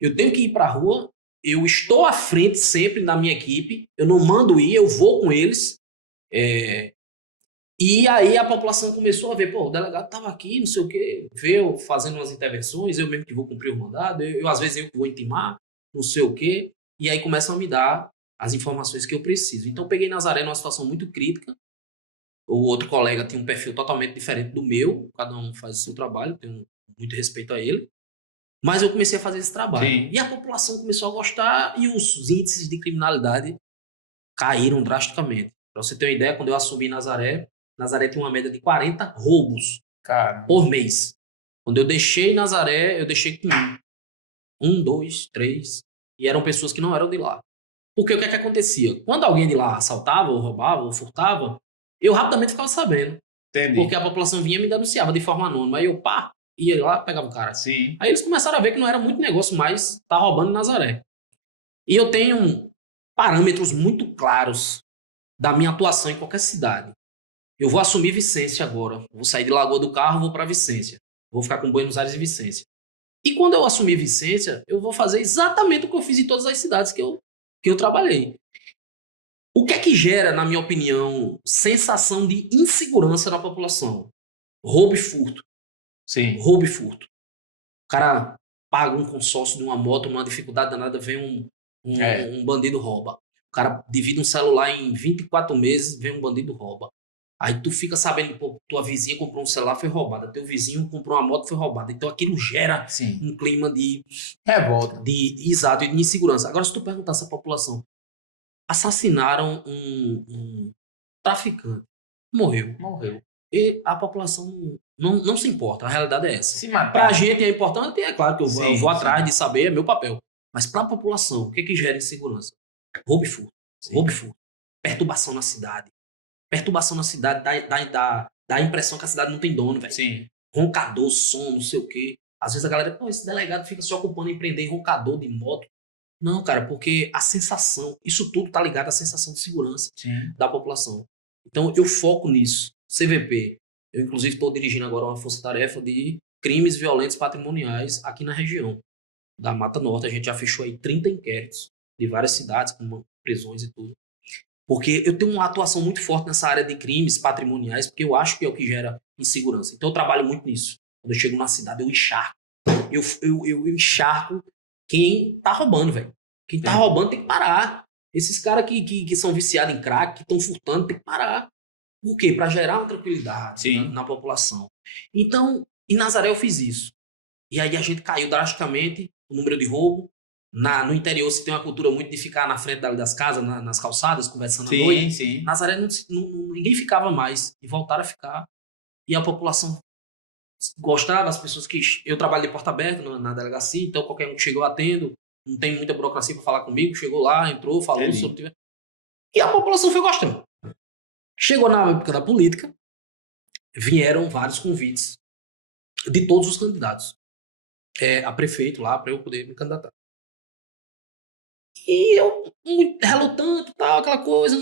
Eu tenho que ir para a rua, eu estou à frente sempre na minha equipe, eu não mando ir, eu vou com eles. E aí a população começou a ver, pô, o delegado estava aqui, não sei o quê, veio fazendo umas intervenções, eu mesmo que vou cumprir o mandado, às vezes eu que vou intimar, não sei o quê, e aí começam a me dar as informações que eu preciso. Então, peguei Nazaré numa situação muito crítica. O outro colega tinha um perfil totalmente diferente do meu. Cada um faz o seu trabalho, tenho muito respeito a ele. Mas eu comecei a fazer esse trabalho. Sim. E a população começou a gostar e os índices de criminalidade caíram drasticamente. Para você ter uma ideia, quando eu assumi Nazaré tinha uma média de 40 roubos por mês. Quando eu deixei Nazaré, eu deixei com 1, 2, 3. E eram pessoas que não eram de lá. Porque o que é que acontecia? Quando alguém de lá assaltava, ou roubava, ou furtava, eu rapidamente ficava sabendo. Entendi. Porque a população vinha e me denunciava de forma anônima. Aí eu, ia lá, pegava o cara. Sim. Aí eles começaram a ver que não era muito negócio mais estar roubando em Nazaré. E eu tenho parâmetros muito claros da minha atuação em qualquer cidade. Eu vou assumir Vicência agora. Vou sair de Lagoa do Carro, vou para Vicência. Vou ficar com Buenos Aires e Vicência. E quando eu assumir Vicência, eu vou fazer exatamente o que eu fiz em todas as cidades que eu trabalhei. O que é que gera, na minha opinião, sensação de insegurança na população? Roubo e furto. Sim. Roubo e furto. O cara paga um consórcio de uma moto, uma dificuldade danada, vem um bandido rouba. O cara divide um celular em 24 meses, vem um bandido rouba. Aí tu fica sabendo, pô, tua vizinha comprou um celular, foi roubada. Teu vizinho comprou uma moto, foi roubada. Então aquilo gera Sim. um clima Revolta. Exato, e de insegurança. Agora, se tu perguntasse à população, assassinaram um traficante, morreu. E a população não se importa, a realidade é essa. Se Pra matar. gente é importante, é claro que eu Sim, vou atrás sim. de saber, é meu papel. Mas pra população, o que que gera insegurança? Roubo e furto. Sim. Roubo e furto. Perturbação na cidade. Perturbação na cidade dá a impressão que a cidade não tem dono, velho. Sim. Roncador, som, não sei o quê. Às vezes a galera, pô, esse delegado fica se ocupando em prender roncador de moto. Não, cara, porque a sensação, isso tudo tá ligado à sensação de segurança Sim. da população. Então eu foco nisso. CVP. Eu, inclusive, estou dirigindo agora uma força-tarefa de crimes violentos patrimoniais aqui na região da Mata Norte. A gente já fechou aí 30 inquéritos de várias cidades, com prisões e tudo. Porque eu tenho uma atuação muito forte nessa área de crimes patrimoniais, porque eu acho que é o que gera insegurança. Então eu trabalho muito nisso. Quando eu chego na cidade, eu encharco. Eu encharco quem tá roubando, velho. Quem tá roubando tem que parar. Esses caras que são viciados em crack, que estão furtando, tem que parar. Por quê? Para gerar uma tranquilidade na população. Então, em Nazaré eu fiz isso. E aí a gente caiu drasticamente o número de roubo. No interior se tem uma cultura muito de ficar na frente das casas, nas calçadas, conversando à noite. Sim. Nazaré ninguém ficava mais. E voltaram a ficar. E a população gostava, as pessoas que... Eu trabalho de porta aberta na delegacia, então qualquer um que chegou eu atendo. Não tem muita burocracia para falar comigo. Chegou lá, entrou, falou sobre... E a população foi gostando. Chegou na época da política, vieram vários convites de todos os candidatos a prefeito lá para eu poder me candidatar. E eu, muito relutante, tal, aquela coisa,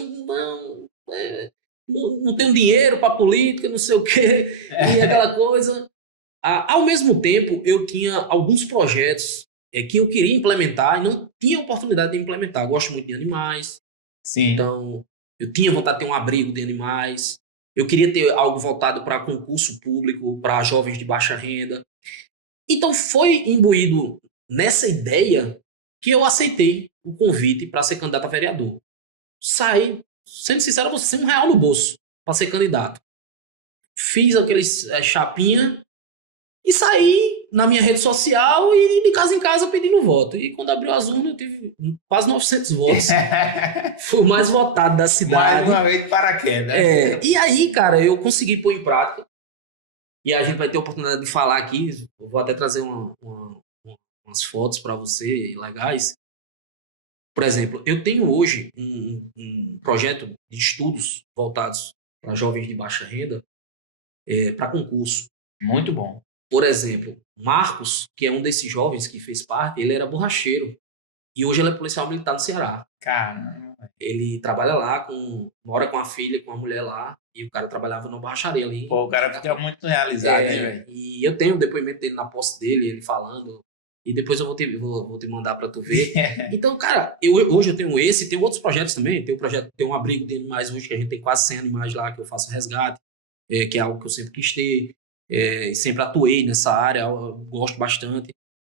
não tenho dinheiro para política, não sei o quê, e aquela coisa. Ao mesmo tempo, eu tinha alguns projetos que eu queria implementar e não tinha oportunidade de implementar. Eu gosto muito de animais, então eu tinha vontade de ter um abrigo de animais. Eu queria ter algo voltado para concurso público, para jovens de baixa renda. Então foi imbuído nessa ideia que eu aceitei o convite para ser candidato a vereador. Saí, sendo sincero, você sem R$1 no bolso para ser candidato. Fiz aqueles chapinha e saí na minha rede social e de casa em casa pedindo voto. E quando abriu as urnas eu tive quase 900 votos. Fui o mais votado da cidade. Mais uma vez de paraquedas. E aí, cara, eu consegui pôr em prática. E a gente vai ter a oportunidade de falar aqui. Eu vou até trazer umas fotos para você legais. Por exemplo, eu tenho hoje um projeto de estudos voltados para jovens de baixa renda para concurso. Muito bom. Por exemplo, Marcos, que é um desses jovens que fez parte, ele era borracheiro. E hoje ele é policial militar no Ceará. Caramba. Ele trabalha lá, mora com a filha, com a mulher lá. E o cara trabalhava numa borracharia ali. Pô, o cara fica muito realizado, hein, velho? E eu tenho o depoimento dele na posse dele, ele falando. E depois eu vou te mandar pra tu ver. Então, cara, hoje eu tenho esse, tem outros projetos também. Tem um abrigo de animais hoje, que a gente tem quase 100 animais lá, que eu faço resgate, que é algo que eu sempre quis ter. Sempre atuei nessa área, eu gosto bastante.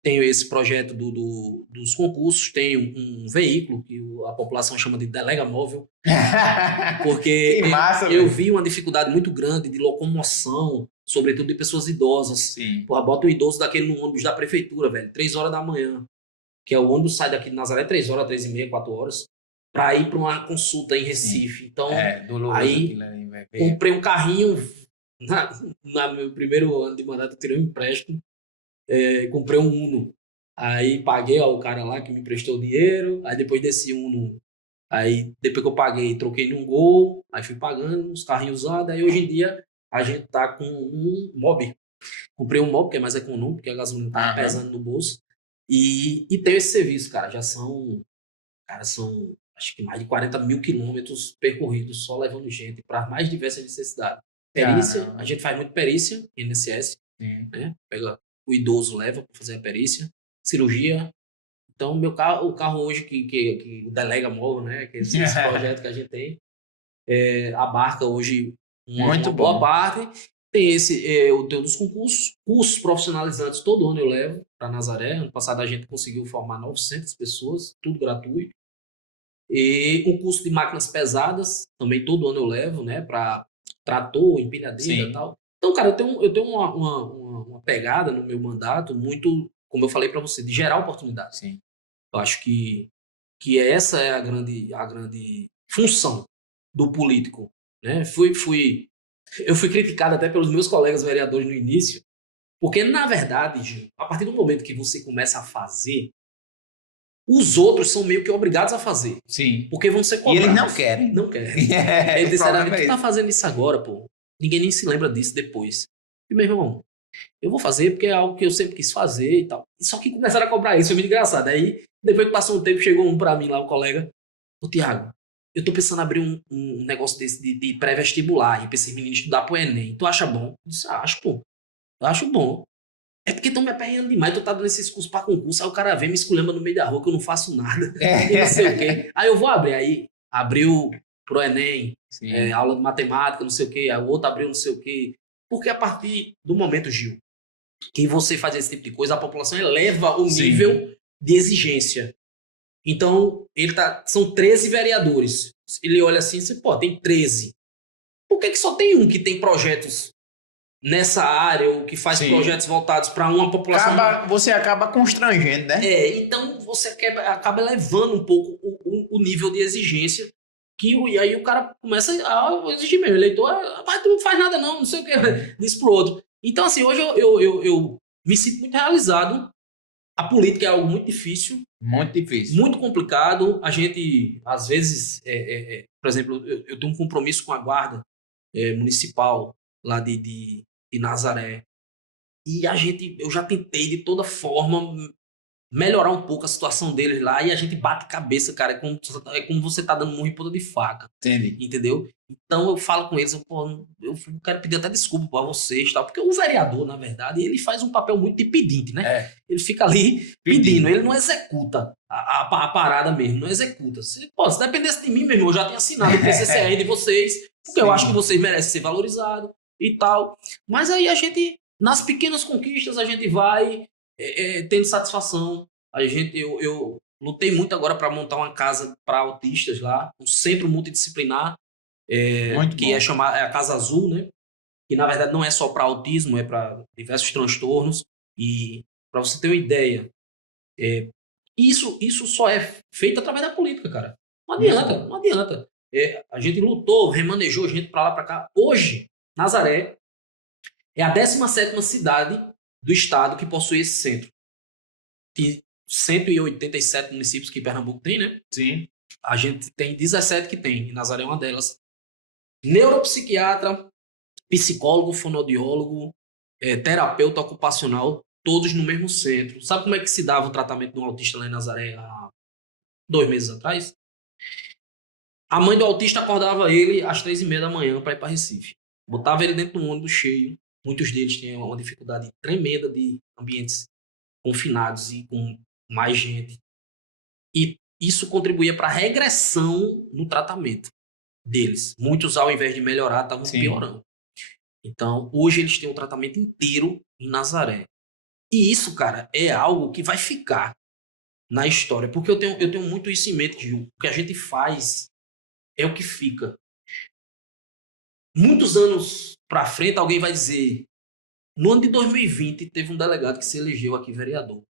Tenho esse projeto dos concursos, tenho um veículo que a população chama de delega móvel, porque eu vi uma dificuldade muito grande de locomoção, sobretudo de pessoas idosas. Sim. Porra, bota um idoso daquele no ônibus da prefeitura, velho, 3 horas da manhã, que é o ônibus sai daqui de Nazaré 3 horas, 3h30, 4 horas, para ir para uma consulta em Recife. Sim. Então, aí comprei um carrinho, no meu primeiro ano de mandato eu tirei um empréstimo, comprei um Uno. Aí paguei o cara lá que me emprestou o dinheiro. Aí depois desse Uno, aí depois que eu paguei, troquei num Gol. Aí fui pagando uns carrinhos usados. Aí hoje em dia a gente tá com um Mobi. Comprei um Mobi que é mais econômico, porque a gasolina tá pesando no bolso. E tenho esse serviço, cara. Já são Cara, são acho que mais de 40 mil quilômetros percorridos só levando gente para as mais diversas necessidades. Perícia, a Caramba. gente faz muito perícia, INSS, Sim. né? Pega o idoso, leva para fazer a perícia, cirurgia. Então, o carro hoje que o Delega Móvel, né? Que é esse projeto que a gente tem, abarca hoje Muito uma boa bom. parte. Tem o teu dos concursos, cursos profissionalizantes, todo ano eu levo para Nazaré. Ano passado a gente conseguiu formar 900 pessoas, tudo gratuito. E um curso de máquinas pesadas, também todo ano eu levo, né? Para trator, empilhadeira e Sim. tal. Então, cara, eu tenho uma pegada no meu mandato muito, como eu falei para você, de gerar oportunidades. Sim. Eu acho que essa é a grande função do político, né? Eu fui criticado até pelos meus colegas vereadores no início, porque, na verdade, Gil, a partir do momento que você começa a fazer, os outros são meio que obrigados a fazer, Sim. porque vão ser E eles não cobrados. querem. Não querem. Eles O disseram a mim, problema tu é tá esse. fazendo isso agora, pô. Ninguém nem se lembra disso depois. E, meu irmão, eu vou fazer porque é algo que eu sempre quis fazer e tal. Só que começaram a cobrar isso, foi muito engraçado. Aí, depois que passou um tempo, chegou um pra mim lá, um colega. Ô, Tiago, eu tô pensando em abrir um negócio desse de pré-vestibular e pra esses meninos estudar pro Enem. Tu acha bom? Eu disse, acho, pô. Eu acho bom. É porque estão me aperreando demais, tu tá dando esses cursos pra concurso, aí o cara vem me esculhamba no meio da rua que eu não faço nada e não sei o quê. Aí eu vou abrir, aí abriu pro Enem, Sim. aula de matemática, não sei o quê, aí o outro abriu não sei o quê. Porque a partir do momento, Gil, que você faz esse tipo de coisa, a população eleva o Sim. nível de exigência. Então, são 13 vereadores. Ele olha assim e diz, pô, tem 13. Por que só tem um que tem projetos nessa área ou que faz Sim. projetos voltados para uma população? Você acaba constrangendo, né? Então você acaba elevando um pouco o nível de exigência e aí o cara começa a exigir mesmo. O eleitor, rapaz, tu não faz nada não sei o que, diz pro outro. Então, assim, hoje eu me sinto muito realizado. A política é algo muito difícil, Muito difícil. muito complicado. A gente, às vezes, por exemplo, eu tenho um compromisso com a guarda municipal lá de Nazaré. E eu já tentei de toda forma melhorar um pouco a situação deles lá e a gente bate cabeça, cara. É como você tá dando murro em ponta de faca. Entendi. Entendeu? Então eu falo com eles, eu quero pedir até desculpa pra vocês, tal, porque o vereador, na verdade, ele faz um papel muito de pedinte, né? Ele fica ali pedindo, ele não executa a parada mesmo, não executa. Se dependesse de mim, meu irmão, eu já tinha assinado o PCCR de vocês, porque eu acho que vocês merecem ser valorizados e tal. Mas aí a gente, nas pequenas conquistas, a gente vai tendo satisfação. Eu lutei muito agora para montar uma casa para autistas lá, um centro multidisciplinar, que é a Casa Azul, né? Que na verdade não é só para autismo, é para diversos transtornos. E para você ter uma ideia, isso só é feito através da política, cara. Não adianta, não adianta. A gente lutou, remanejou gente para lá, para cá. Hoje, Nazaré é a 17ª cidade do estado que possui esse centro. De 187 municípios que Pernambuco tem, né? Sim. A gente tem 17 que tem, e Nazaré é uma delas. Neuropsiquiatra, psicólogo, fonoaudiólogo, terapeuta ocupacional, todos no mesmo centro. Sabe como é que se dava o tratamento de um autista lá em Nazaré há 2 meses atrás? A mãe do autista acordava ele às 3h30 da manhã para ir para Recife. Botava ele dentro de um ônibus cheio. Muitos deles tinham uma dificuldade tremenda de ambientes confinados e com mais gente. E isso contribuía para a regressão no tratamento deles. Muitos, ao invés de melhorar, estavam piorando. Então, hoje eles têm um tratamento inteiro em Nazaré. E isso, cara, é algo que vai ficar na história. Porque eu tenho muito isso em mente, Gil. O que a gente faz é o que fica. Muitos anos para frente, alguém vai dizer: no ano de 2020, teve um delegado que se elegeu aqui vereador.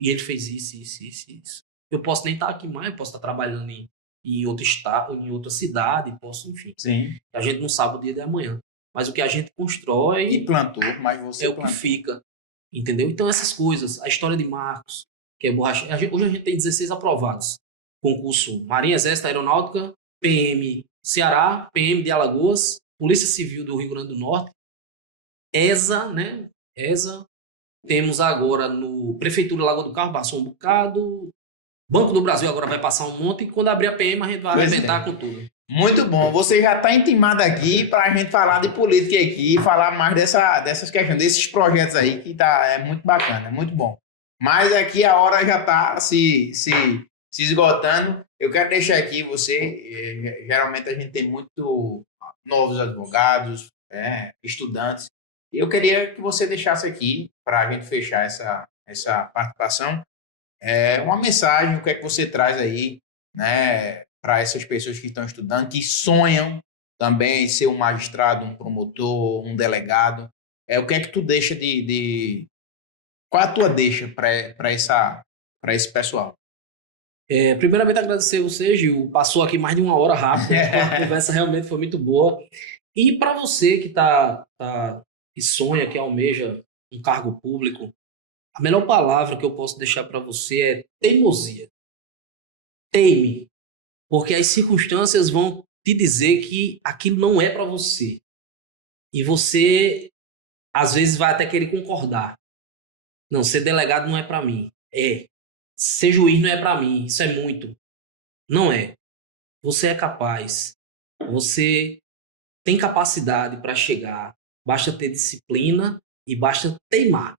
E ele fez isso, isso, isso, isso. Eu posso nem estar aqui mais, eu posso estar trabalhando em outro estado, em outra cidade, posso, enfim. Sim. A gente não sabe o dia de amanhã. Mas o que a gente constrói E plantou, mas você é o que fica. Entendeu? Então, essas coisas, a história de Marcos, que é borracha. Hoje a gente tem 16 aprovados. Concurso Marinha, Exército, Aeronáutica, PM Ceará, PM de Alagoas, Polícia Civil do Rio Grande do Norte, ESA, né? ESA. Temos agora no Prefeitura Lagoa do Carro, passou um bocado. Banco do Brasil agora vai passar um monte e quando abrir a PM a gente vai Pois arrebentar é. com tudo. Muito bom. Você já está intimado aqui para a gente falar de política aqui, falar mais dessas questões, desses projetos aí, que é muito bacana, é muito bom. Mas aqui a hora já está se esgotando. Eu quero deixar aqui você, geralmente a gente tem muito novos advogados, estudantes. Eu queria que você deixasse aqui, para a gente fechar essa participação, uma mensagem, o que é que você traz aí, né, para essas pessoas que estão estudando, que sonham também em ser um magistrado, um promotor, um delegado. O que é que tu deixa qual a tua deixa para esse pessoal? Primeiramente, agradecer você, Gil. Passou aqui mais de uma hora rápido. A conversa realmente foi muito boa. E para você que que sonha, que almeja um cargo público, a melhor palavra que eu posso deixar para você é teimosia. Teime, porque as circunstâncias vão te dizer que aquilo não é para você. E você, às vezes, vai até querer concordar. Não, ser delegado não é para mim. Ser juiz não é para mim. Isso é muito. Não é. Você é capaz. Você tem capacidade para chegar. Basta ter disciplina e basta teimar.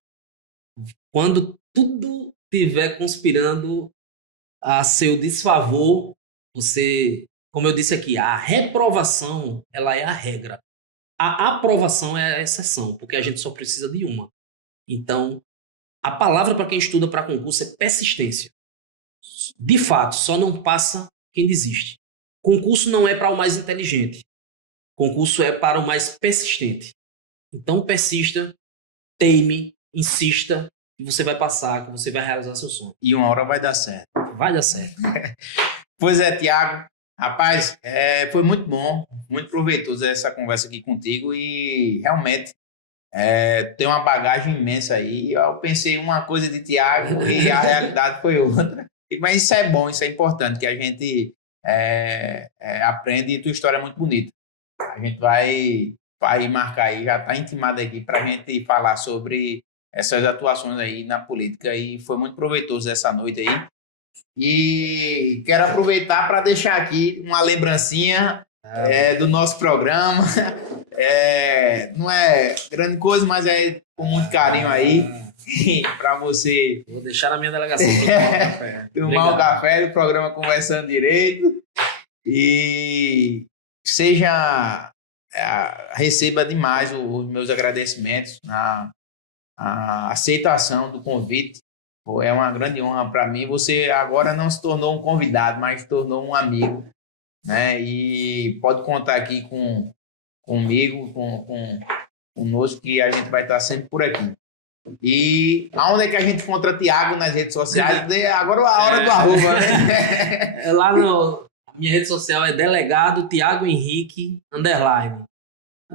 Quando tudo estiver conspirando a seu desfavor, você, como eu disse aqui, a reprovação, ela é a regra. A aprovação é a exceção, porque a gente só precisa de uma. Então, a palavra para quem estuda para concurso é persistência. De fato, só não passa quem desiste. Concurso não é para o mais inteligente. Concurso é para o mais persistente. Então, persista, teime, insista, que você vai passar, que você vai realizar seu sonho. E uma hora vai dar certo. Vai dar certo. Pois é, Tiago. Rapaz, foi muito bom, muito proveitoso essa conversa aqui contigo e realmente tem uma bagagem imensa aí. Eu pensei uma coisa de Tiago e a realidade foi outra. Mas isso é bom, isso é importante, que a gente aprende e tua história é muito bonita. A gente vai marcar aí, já está intimado aqui para a gente falar sobre essas atuações aí na política e foi muito proveitoso essa noite aí. E quero aproveitar para deixar aqui uma lembrancinha do nosso programa. Não é grande coisa, mas é com muito carinho aí para você. Vou deixar na minha delegação para tomar um café. Tomar um café do programa Conversando Direito. E receba demais os meus agradecimentos na aceitação do convite. É uma grande honra para mim. Você agora não se tornou um convidado, mas se tornou um amigo, né? E pode contar aqui comigo, conosco, que a gente vai estar sempre por aqui. E aonde é que a gente encontra Tiago nas redes sociais? Agora a hora do arroba, né? Lá minha rede social é delegado Tiago Henrique _.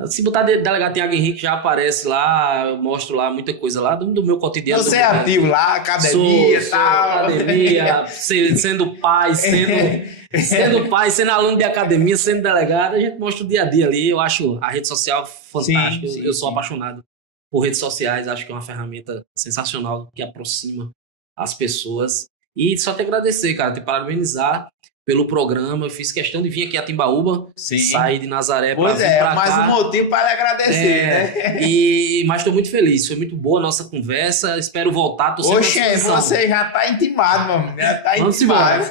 Se botar delegado Tiago Henrique já aparece lá, eu mostro lá muita coisa lá do meu cotidiano. Você é ativo lá, academia e tal. Academia, sendo pai, sendo pai, sendo aluno de academia, sendo delegado, a gente mostra o dia a dia ali. Eu acho a rede social fantástica. Eu sou apaixonado por redes sociais, acho que é uma ferramenta sensacional que aproxima as pessoas. E só te agradecer, cara, te parabenizar pelo programa. Eu fiz questão de vir aqui a Timbaúba, sair de Nazaré para vir pra cá. Mais um motivo para lhe agradecer, né? Mas estou muito feliz, foi muito boa a nossa conversa, espero voltar. Oxe, você já está intimado, mano. Já está intimado.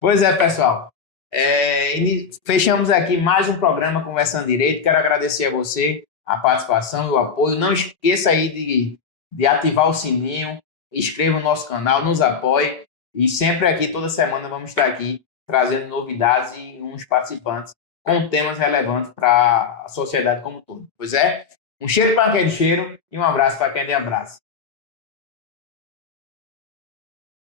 Pois é, pessoal. Fechamos aqui mais um programa Conversando Direito. Quero agradecer a você a participação e o apoio. Não esqueça aí de ativar o sininho, inscreva no nosso canal, nos apoie. E sempre aqui, toda semana, vamos estar aqui trazendo novidades e uns participantes com temas relevantes para a sociedade como um todo. Pois é, um cheiro para quem é de cheiro e um abraço para quem é de abraço.